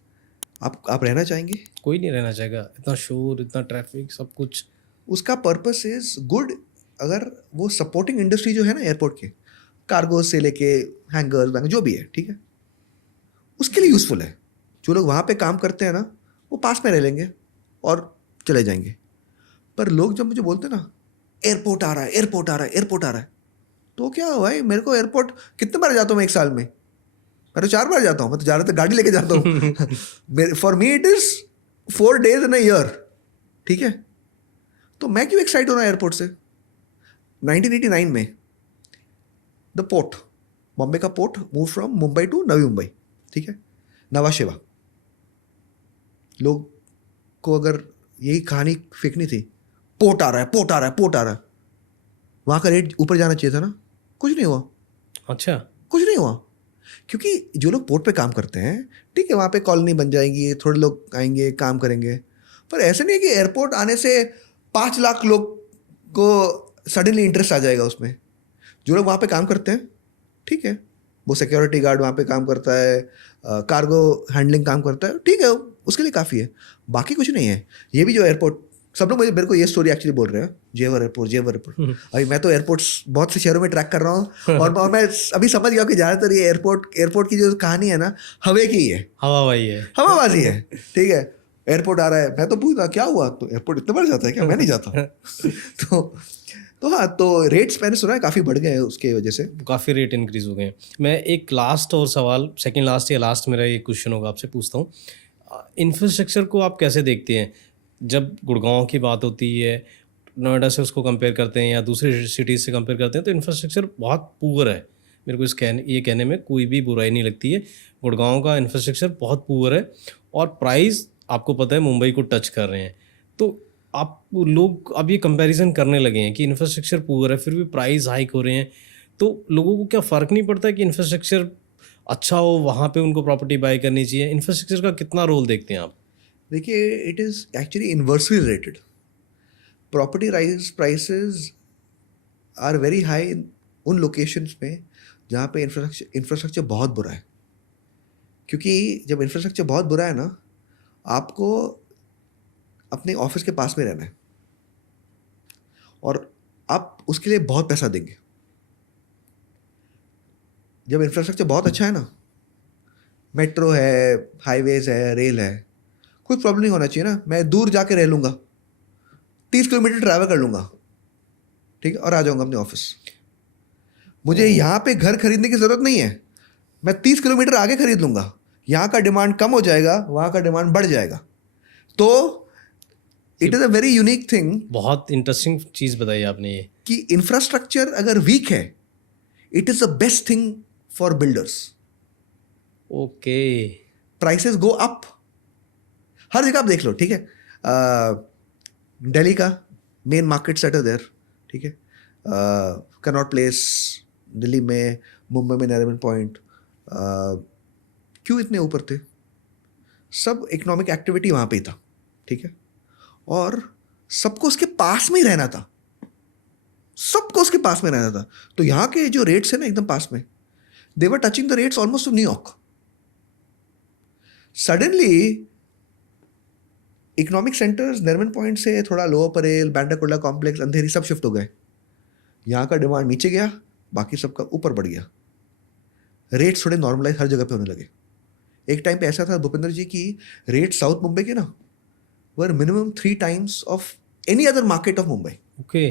आप रहना चाहेंगे? कोई नहीं रहना चाहेगा, इतना शोर, इतना ट्रैफिक, सब कुछ। उसका पर्पस इज गुड, अगर वो सपोर्टिंग इंडस्ट्री जो है ना एयरपोर्ट के, कार्गो से लेके हैंगर्स जो भी है, ठीक है, उसके लिए यूज़फुल है। जो लोग वहाँ पे काम करते हैं ना, वो पास में रह लेंगे और चले जाएंगे। पर लोग जब मुझे बोलते हैं ना, एयरपोर्ट आ रहा है, एयरपोर्ट आ रहा है, एयरपोर्ट आ रहा है, तो क्या हुआ है, मेरे को एयरपोर्ट कितने बार जाता हूँ मैं एक साल में? मैं तो 4 बार जाता हूँ, मैं तो ज़्यादातर गाड़ी लेके जाता हूँ। For me it is 4 days in a year, ठीक है। तो मैं क्यों एक्साइट हो रहा हूँ एयरपोर्ट से? 1989 में द पोर्ट, बॉम्बे का port move from Mumbai to Navi Mumbai, ठीक है, नवा शेवा। लोग को अगर यही कहानी फेंकनी थी, पोर्ट आ रहा है, पोर्ट आ रहा है, पोर्ट आ रहा है, वहाँ का रेट ऊपर जाना चाहिए था ना, कुछ नहीं हुआ। अच्छा, कुछ नहीं हुआ, क्योंकि जो लोग पोर्ट पे काम करते हैं, ठीक है, वहाँ पे कॉलोनी बन जाएगी, थोड़े लोग आएंगे, काम करेंगे, पर ऐसे नहीं है कि एयरपोर्ट आने से 5 लाख लोग को सडनली इंटरेस्ट आ जाएगा उसमें। जो लोग वहाँ पे काम करते हैं, ठीक है, वो सिक्योरिटी गार्ड वहाँ पे काम करता है, कार्गो हैंडलिंग काम करता है, ठीक है, उसके लिए काफ़ी है, बाकी कुछ नहीं है। ये भी जो एयरपोर्ट, सब लोग मेरे को ये स्टोरी एक्चुअली बोल रहे हैं, जेवर एयरपोर्ट। अभी मैं तो एयरपोर्ट्स बहुत से शहरों में ट्रैक कर रहा हूँ और मैं अभी समझ गया कि ज़्यादातर ये एयरपोर्ट की जो कहानी है ना, हवे की ही है, हवाबाजी है। हवाबाजी है, ठीक है। एयरपोर्ट आ रहा है, मैं तो पूछता क्या हुआ, तो एयरपोर्ट इतना बढ़ जाता है क्या, मैं नहीं जाता। तो हाँ, तो रेट्स मैंने सुना है काफ़ी बढ़ गए हैं उसके वजह से। काफ़ी रेट इंक्रीज हो गए हैं। मैं एक लास्ट और सवाल, सेकंड लास्ट या लास्ट मेरा ये क्वेश्चन होगा, आपसे पूछता हूँ, इंफ्रास्ट्रक्चर को आप कैसे देखते हैं? जब गुड़गांव की बात होती है, नोएडा से उसको कंपेयर करते हैं या दूसरी सिटीज़ से कंपेयर करते हैं, तो इंफ्रास्ट्रक्चर बहुत पुअर है। मेरे को ये कहने में कोई भी बुराई नहीं लगती है, गुड़गांव का इंफ्रास्ट्रक्चर बहुत पुअर है और प्राइस आपको पता है मुंबई को टच कर रहे हैं। तो आप लोग अब ये कंपैरिजन करने लगे हैं कि इंफ्रास्ट्रक्चर पुअर है फिर भी प्राइस हाइक हो रहे हैं, तो लोगों को क्या फ़र्क नहीं पड़ता कि इंफ्रास्ट्रक्चर अच्छा हो वहाँ पे उनको प्रॉपर्टी बाय करनी चाहिए? इंफ्रास्ट्रक्चर का कितना रोल देखते हैं आप? देखिए, it is actually inversely related. Property prices are very high उन लोकेशंस में जहाँ पे इंफ्रास्ट्रक्चर बहुत बुरा है, क्योंकि जब इंफ्रास्ट्रक्चर बहुत बुरा है ना, आपको अपने ऑफिस के पास में रहना है और आप उसके लिए बहुत पैसा देंगे। जब इंफ्रास्ट्रक्चर बहुत अच्छा है ना, मेट्रो है, हाईवेज है, रेल है, कोई प्रॉब्लम नहीं होना चाहिए ना, मैं दूर जाके रह लूँगा, 30 किलोमीटर ट्रैवल कर लूँगा, ठीक है, और आ जाऊँगा अपने ऑफिस। मुझे यहाँ पे घर खरीदने की ज़रूरत नहीं है, मैं 30 किलोमीटर आगे खरीद लूँगा, यहाँ का डिमांड कम हो जाएगा, वहाँ का डिमांड बढ़ जाएगा। तो it is a very unique thing. बहुत इंटरेस्टिंग चीज़ बताई आपने ये, कि इंफ्रास्ट्रक्चर अगर वीक है, it is the best thing for builders. Okay. Prices go up, हर जगह आप देख लो, ठीक है। दिल्ली का मेन मार्केट सेट है देयर, ठीक है, कनॉट प्लेस दिल्ली में, मुंबई में नरीमन पॉइंट, क्यों इतने ऊपर थे? सब इकोनॉमिक एक्टिविटी वहाँ पे ही था, ठीक है, और सबको उसके पास में ही रहना था, सबको उसके पास में रहना था। तो यहाँ के जो रेट्स है ना एकदम पास में, they were touching the rates almost to New York. Suddenly economic centres Nariman Point से थोड़ा लोअर परेल, बैंडाकुल्ला कॉम्प्लेक्स, अंधेरी सब शिफ्ट हो गए। यहाँ का डिमांड नीचे गया, बाकी सबका ऊपर बढ़ गया, रेट्स थोड़े नॉर्मलाइज हर जगह पे होने लगे। एक टाइम पे ऐसा था भूपेंद्र जी की रेट साउथ मुंबई के ना were minimum 3 times of any other market of Mumbai. Okay.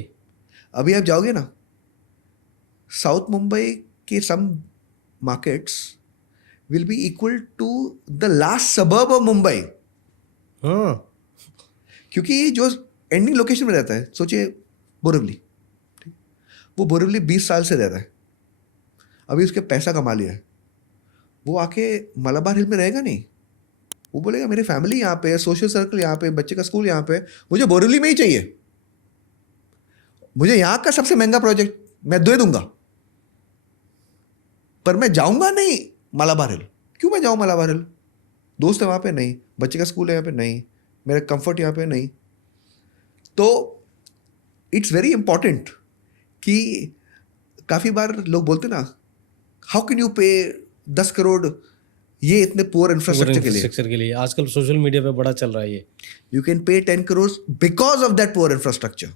अभी आप जाओगे ना साउथ मुंबई के some markets will be equal to the last suburb of Mumbai, हाँ। क्योंकि जो एंडिंग लोकेशन में रहता है, सोचिए बोरिवली, वो बोरिवली 20 साल से रह रहा है, अभी उसके पैसा कमा लिया है, वो आके मलाबार हिल में रहेगा नहीं, वो बोलेगा मेरी फैमिली यहाँ पे, सोशल सर्कल यहाँ पे, बच्चे का स्कूल यहाँ पे, मुझे बोरिवली में ही चाहिए, मुझे यहाँ का सबसे महंगा प्रोजेक्ट मैं दे दूंगा, पर मैं जाऊंगा नहीं मलाबार हिल। क्यों मैं जाऊँ मलाबार हिल? दोस्त है वहाँ पे नहीं, बच्चे का स्कूल है यहाँ पे नहीं, मेरा कंफर्ट यहाँ पे नहीं। तो इट्स वेरी इंपॉर्टेंट कि काफ़ी बार लोग बोलते ना, हाउ कैन यू पे 10 करोड़ ये इतने पुअर इंफ्रास्ट्रक्चर के लिए आजकल सोशल मीडिया पे बड़ा चल रहा है ये। You can pay 10 crore because of that poor infrastructure.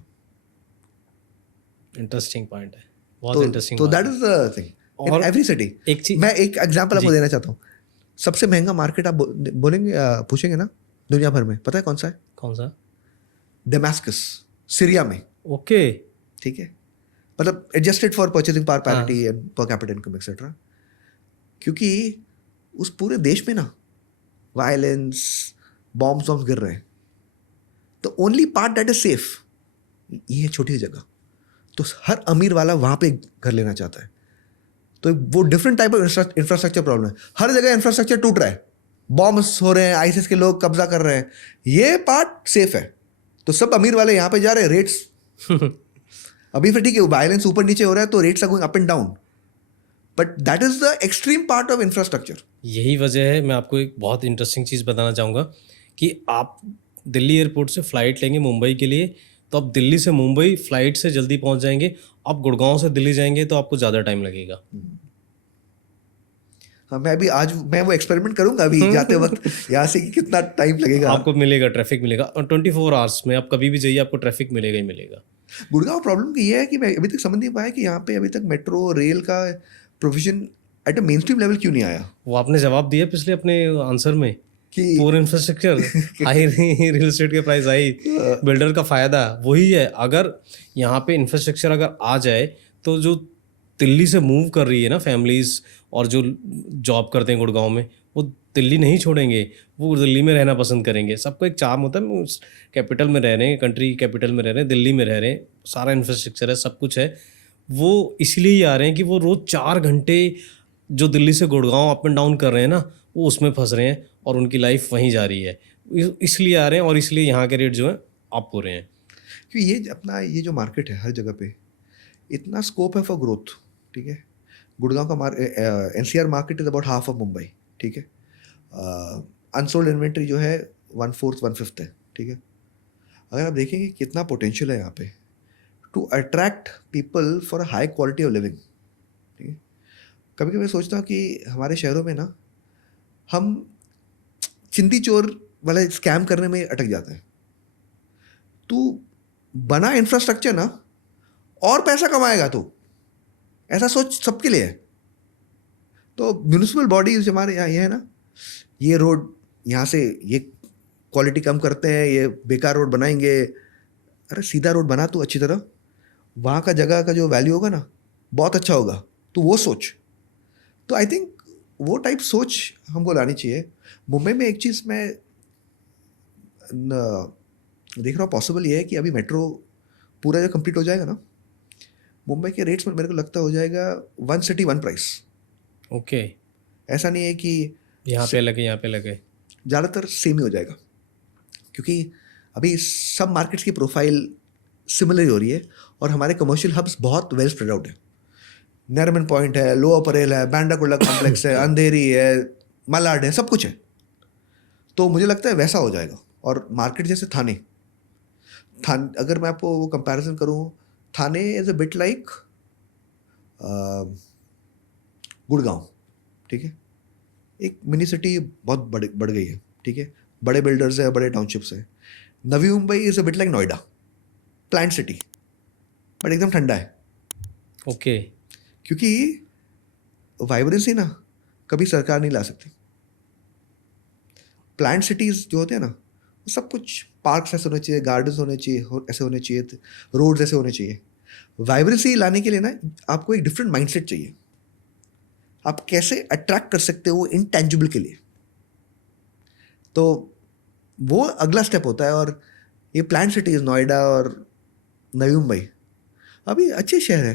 Interesting point है, बहुत इंटरेस्टिंग। तो that is the thing in every city. एक चीज, मैं एक एग्जांपल आपको देना चाहता हूँ। सबसे महंगा मार्केट आप बोलेंगे, पूछेंगे ना दुनिया भर में, पता है कौन सा है? कौन सा? डेमास्कस, सीरिया में। ओके। ठीक है, मतलब adjusted for purchasing power parity and per capita income etcetera. क्योंकि उस पूरे देश में ना वायलेंस, बॉम्ब्स गिर रहे हैं, तो only part that is safe ये है छोटी जगह, तो हर अमीर वाला वहाँ पे घर लेना चाहता है। तो वो different type of infrastructure problem है, हर जगह इंफ्रास्ट्रक्चर टूट रहा है, बॉम्ब्स हो रहे हैं, आईसिस के लोग कब्जा कर रहे हैं, ये पार्ट सेफ है, तो सब अमीर वाले यहाँ पे जा रहे हैं, रेट्स अभी फिर ठीक है वायलेंस ऊपर नीचे हो रहा है तो rates are going up and down, but that is the extreme part of infrastructure. यही वजह है, मैं आपको एक बहुत इंटरेस्टिंग चीज़ बताना चाहूँगा कि आप दिल्ली एयरपोर्ट से फ़्लाइट लेंगे मुंबई के लिए तो आप दिल्ली से मुंबई फ्लाइट से जल्दी पहुंच जाएंगे। आप गुड़गांव से दिल्ली जाएंगे तो आपको ज़्यादा टाइम लगेगा। हाँ, मैं वो एक्सपेरिमेंट करूंगा अभी जाते वक्त यहाँ से कि कितना टाइम लगेगा। आपको मिलेगा, ट्रैफिक मिलेगा, और 24 आवर्स में आप कभी भी जाइए आपको ट्रैफिक मिलेगा ही मिलेगा। गुड़गांव प्रॉब्लम ये है कि मैं अभी तक समझ नहीं पाया कि यहाँ पे अभी तक मेट्रो रेल का provision at a main stream level क्यों नहीं आया। वो आपने जवाब दिया पिछले अपने आंसर में कि पूरे इंफ्रास्ट्रक्चर हाई, रियल एस्टेट के प्राइस हाई, बिल्डर का फायदा वही है। अगर यहाँ पे इंफ्रास्ट्रक्चर अगर आ जाए तो जो दिल्ली से मूव कर रही है ना फैमिलीज और जो जॉब करते हैं गुड़गांव में, वो दिल्ली नहीं छोड़ेंगे, वो दिल्ली में रहना पसंद करेंगे। सबको एक चार्म होता है, कैपिटल में रह रहे हैं, कंट्री कैपिटल में रह रहे हैं, दिल्ली में रह रहे हैं, सारा इंफ्रास्ट्रक्चर है, सब कुछ है, वो इसलिए ही आ रहे हैं कि वो रोज़ 4 घंटे जो दिल्ली से गुड़गांव अप एंड डाउन कर रहे हैं ना, वो उसमें फंस रहे हैं और उनकी लाइफ वहीं जा रही है, इसलिए आ रहे हैं और इसलिए यहाँ के रेट जो है अप हो रहे हैं। क्योंकि ये अपना ये जो मार्केट है हर जगह पे इतना स्कोप है फॉर ग्रोथ, ठीक है। गुड़गांव का NCR market is about half of Mumbai, ठीक है। अनसोल्ड इन्वेंट्री जो है 1/4 1/5 है, ठीक है। अगर आप देखेंगे कितना पोटेंशियल है यहाँ पे to attract people for a high quality of living, ठीक है। कभी कभी मैं सोचता हूँ कि हमारे शहरों में ना हम चिंदी चोर वाला स्कैम करने में अटक जाते हैं। तू बना इंफ्रास्ट्रक्चर ना और पैसा कमाएगा तो, ऐसा सोच सबके लिए है। तो म्यूनिसिपल बॉडीज हमारे यहाँ ये है ना, ये रोड यहाँ से ये क्वालिटी कम करते हैं, ये बेकार रोड बनाएंगे। अरे सीधा रोड बना तू अच्छी तरह, वहाँ का जगह का जो वैल्यू होगा ना बहुत अच्छा होगा, तो वो सोच। तो आई थिंक वो टाइप सोच हमको लानी चाहिए। मुंबई में एक चीज़ मैं देख रहा हूँ पॉसिबल ये है कि अभी मेट्रो पूरा जो कंप्लीट हो जाएगा ना, मुंबई के रेट्स में मेरे को लगता हो जाएगा 1 सिटी 1 प्राइस। ओके, ऐसा नहीं है कि यहाँ पे लगे यहाँ पे लगे, ज़्यादातर सेम ही हो जाएगा, क्योंकि अभी सब मार्केट्स की प्रोफाइल सिमिलर ही हो रही है और हमारे कमर्शियल हब्स बहुत वेल स्प्रेड आउट है। नरमन पॉइंट है, लोअर परेल है, बैंडाकुल्ला कॉम्प्लेक्स है, अंधेरी है, मलाड है, सब कुछ है। तो मुझे लगता है वैसा हो जाएगा। और मार्केट जैसे थाने अगर मैं आपको वो कंपैरिजन करूँ, Thane is a bit like Gurgaon, ठीक है। एक मिनी सिटी बहुत बढ़ गई है, ठीक है। बड़े बिल्डर्स है, बड़े टाउनशिप्स है। Navi Mumbai is a bit like Noida, planned city, but एकदम ठंडा है। ओके, क्योंकि वाइब्रेंसी ना कभी सरकार नहीं ला सकती। प्लांट सिटीज़ जो होते हैं ना, सब कुछ पार्क्स ऐसे होने चाहिए, गार्डन्स होने चाहिए, ऐसे होने चाहिए, रोड्स ऐसे होने चाहिए। वाइब्रेंसी लाने के लिए ना आपको एक डिफरेंट माइंडसेट चाहिए। आप कैसे अट्रैक्ट कर सकते हो इनटेंजिबल के लिए, तो वो अगला स्टेप होता है। और ये प्लांट सिटीज़ नोएडा और नवी मुंबई अभी अच्छे शहर है,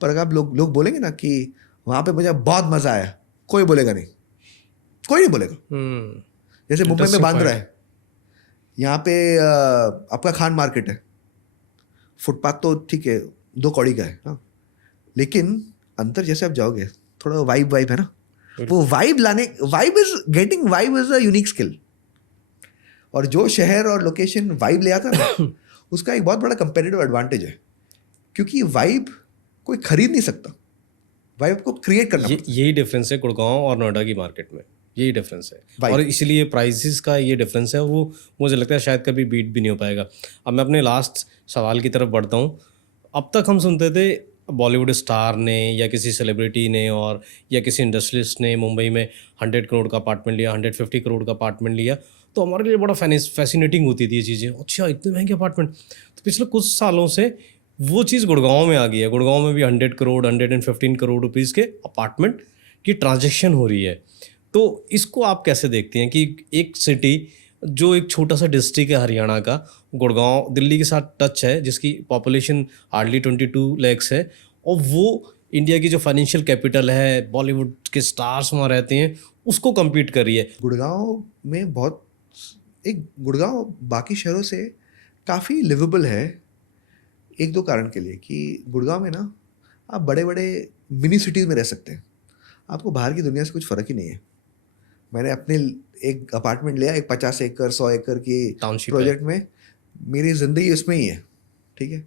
पर अगर आप लोग बोलेंगे ना कि वहाँ पे मुझे बहुत मज़ा आया, कोई बोलेगा नहीं, कोई नहीं बोलेगा। जैसे मुंबई में बांद्रा है, यहाँ पे आपका खान मार्केट है, फुटपाथ तो ठीक है 2 कौड़ी का है, हाँ, लेकिन अंदर जैसे आप जाओगे थोड़ा वाइब है ना, वो vibe is a unique skill. और जो शहर और लोकेशन वाइब ले आता है ना उसका एक बहुत बड़ा कंपेरेटिव एडवांटेज है, क्योंकि वाइब कोई खरीद नहीं सकता, वाइब को क्रिएट करना पड़ता है। यही डिफरेंस है गुड़गांव और नोएडा की मार्केट में, यही डिफरेंस है। और इसलिए प्राइसेस का ये डिफरेंस है, वो मुझे लगता है शायद कभी बीट भी नहीं हो पाएगा। अब मैं अपने लास्ट सवाल की तरफ बढ़ता हूँ। अब तक हम सुनते थे बॉलीवुड स्टार ने या किसी सेलिब्रिटी ने और या किसी इंडस्ट्रियलिस्ट ने मुंबई में 100 करोड़ का अपार्टमेंट लिया, 150 करोड़ का अपार्टमेंट लिया, तो हमारे लिए बड़ा फैसिनेटिंग होती थी ये चीज़ें। अच्छा, इतने महंगे अपार्टमेंट। तो पिछले कुछ सालों से वो चीज़ गुड़गांव में आ गई है। गुड़गांव में भी 100 करोड़ 115 करोड़ रुपीज़ के अपार्टमेंट की ट्रांजेक्शन हो रही है। तो इसको आप कैसे देखते हैं कि एक सिटी जो एक छोटा सा डिस्ट्रिक्ट है हरियाणा का, गुड़गांव दिल्ली के साथ टच है, जिसकी पॉपुलेशन हार्डली 22 लाख है, और वो इंडिया की जो फाइनेंशियल कैपिटल है, बॉलीवुड के स्टार्स वहाँ रहते हैं, उसको कम्पीट कर रही है। गुड़गांव में गुड़गांव बाकी शहरों से काफ़ी लिवेबल है 1-2 कारण के लिए, कि गुड़गांव में ना आप बड़े बड़े मिनी सिटीज़ में रह सकते हैं, आपको बाहर की दुनिया से कुछ फ़र्क ही नहीं है। मैंने अपने एक अपार्टमेंट लिया, एक 50 एकड़ 100 एकड़ की टाउनशिप प्रोजेक्ट में, मेरी ज़िंदगी उसमें ही है। ठीक है।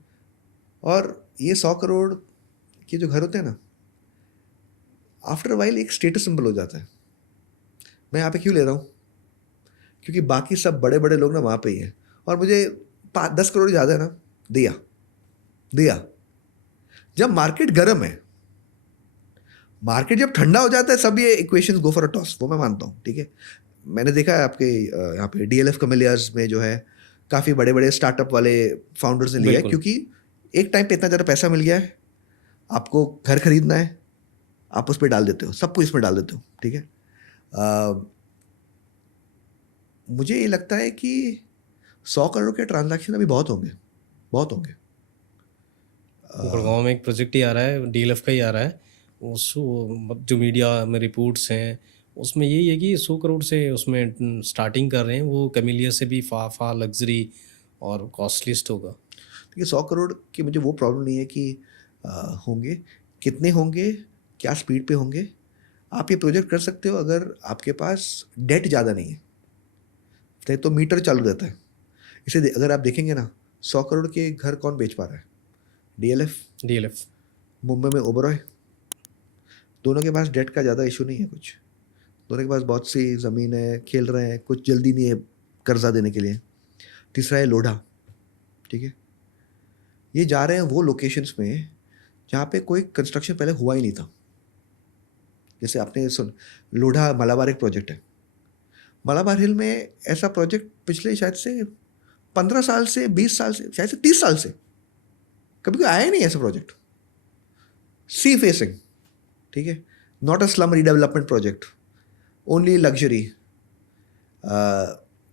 और ये 100 करोड़ के जो घर होते हैं ना, आफ्टर वाइल एक स्टेटस सिंबल हो जाता है। मैं यहाँ पे क्यों ले रहा हूँ? क्योंकि बाकी सब बड़े बड़े लोग ना वहाँ पे ही हैं, और मुझे 10 करोड़ ज़्यादा है ना, दिया दिया। जब मार्केट गर्म है, मार्केट जब ठंडा हो जाता है, सब ये equations go for a toss, वो मैं मानता हूँ, ठीक है। मैंने देखा है आपके यहाँ पे DLF कैमेलियाज में जो है काफ़ी बड़े बड़े स्टार्टअप वाले फाउंडर्स ने लिया है, बिल्कुल। क्योंकि एक टाइम पे इतना ज़्यादा पैसा मिल गया है, आपको घर खरीदना है, आप उस पर डाल देते हो, सब कुछ इसमें डाल देते हो, ठीक है। मुझे ये लगता है कि 100 करोड़ के ट्रांजैक्शन अभी बहुत होंगे, बहुत होंगे। गुड़गांव में एक प्रोजेक्ट ही आ रहा है, DLF का ही आ रहा है। उस जो मीडिया में रिपोर्ट्स हैं उसमें यही है कि 100 करोड़ से उसमें स्टार्टिंग कर रहे हैं, वो कैमेलिया से भी फा लग्जरी और कॉस्टलिस्ट होगा। देखिए 100 करोड़ की मुझे वो प्रॉब्लम नहीं है कि होंगे, कितने होंगे, क्या स्पीड पे होंगे। आप ये प्रोजेक्ट कर सकते हो अगर आपके पास डेट ज़्यादा नहीं है, तो मीटर चालू रहता है। इसे अगर आप देखेंगे ना, 100 करोड़ के घर कौन बेच पा रहा है? DLF मुंबई में ओबरॉय, दोनों के पास डेट का ज़्यादा इशू नहीं है कुछ, दोनों के पास बहुत सी ज़मीन है, खेल रहे हैं, कुछ जल्दी नहीं है कर्जा देने के लिए। तीसरा है लोढ़ा, ठीक है। ये जा रहे हैं वो लोकेशंस में जहाँ पे कोई कंस्ट्रक्शन पहले हुआ ही नहीं था। जैसे आपने सुन, लोढ़ा मलाबार एक प्रोजेक्ट है, मलाबार हिल में ऐसा प्रोजेक्ट पिछले शायद से 15 साल से, 20 साल से, शायद से 30 साल से कभी कोई आया ही नहीं ऐसा प्रोजेक्ट। सी फेसिंग, ठीक है, not a slum redevelopment project, only luxury.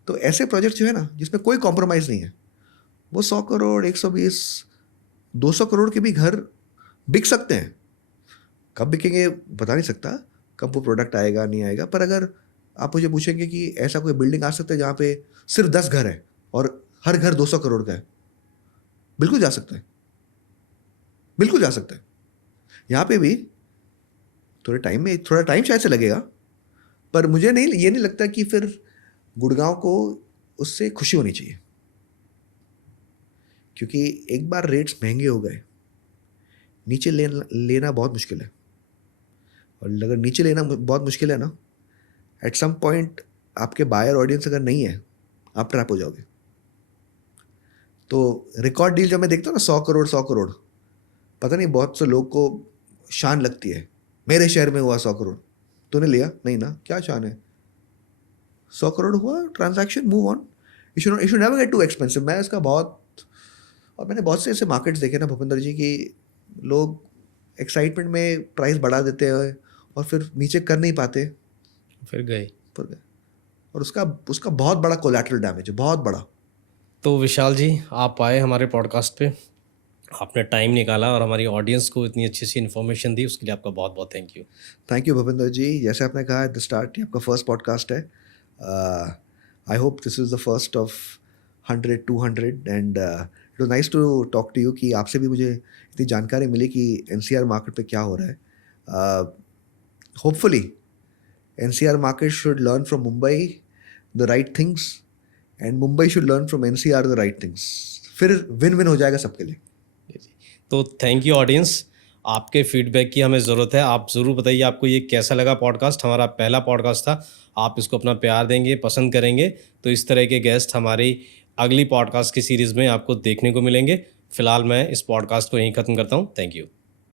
तो ऐसे प्रोजेक्ट जो है ना जिसमें कोई कॉम्प्रोमाइज़ नहीं है, वो 100 करोड़, 120, 200 करोड़ के भी घर बिक सकते हैं। कब बिकेंगे बता नहीं सकता, कब वो प्रोडक्ट आएगा नहीं आएगा, पर अगर आप मुझे पूछेंगे कि ऐसा कोई बिल्डिंग आ सकता है जहाँ पे सिर्फ 10 घर है और हर घर 200 करोड़ का है, बिल्कुल जा सकता है, बिल्कुल जा सकता है। यहाँ पे भी थोड़ा टाइम शायद से लगेगा, पर मुझे ये नहीं लगता कि फिर गुड़गांव को उससे खुशी होनी चाहिए, क्योंकि एक बार रेट्स महंगे हो गए, नीचे लेना बहुत मुश्किल है। और अगर नीचे लेना बहुत मुश्किल है ना, एट सम पॉइंट आपके बायर ऑडियंस अगर नहीं है, आप ट्रैप हो जाओगे। तो रिकॉर्ड डील जब मैं देखता हूँ ना, 100 करोड़, पता नहीं बहुत से लोग को शान लगती है, मेरे शहर में हुआ 100 करोड़, तूने लिया नहीं ना, क्या शान है? 100 करोड़ हुआ transaction, move on. You should never get too expensive. मैं इसका और मैंने बहुत से ऐसे मार्केट्स देखे ना भूपेंद्र जी, कि लोग एक्साइटमेंट में प्राइस बढ़ा देते हैं और फिर नीचे कर नहीं पाते, फिर गए। और उसका बहुत बड़ा कोलैटरल डैमेज है, बहुत बड़ा। तो विशाल जी, आप आए हमारे पॉडकास्ट पे, आपने टाइम निकाला और हमारी ऑडियंस को इतनी अच्छी सी इन्फॉर्मेशन दी, उसके लिए आपका बहुत बहुत thank you. Thank you Bhupendra ji. जैसे आपने कहा एट द स्टार्ट, ये आपका फर्स्ट पॉडकास्ट है। I hope this is the first of 100, 200 and it was nice to talk to you, कि आपसे भी मुझे इतनी जानकारी मिली कि NCR मार्केट पे क्या हो रहा है। Hopefully NCR market should learn from Mumbai the right things, and Mumbai should learn from NCR the right things, फिर विन विन हो जाएगा सबके लिए। तो थैंक यू ऑडियंस, आपके फीडबैक की हमें ज़रूरत है। आप ज़रूर बताइए आपको ये कैसा लगा पॉडकास्ट। हमारा पहला पॉडकास्ट था, आप इसको अपना प्यार देंगे, पसंद करेंगे तो इस तरह के गेस्ट हमारी अगली पॉडकास्ट की सीरीज़ में आपको देखने को मिलेंगे। फ़िलहाल मैं इस पॉडकास्ट को यहीं ख़त्म करता हूँ। Thank you.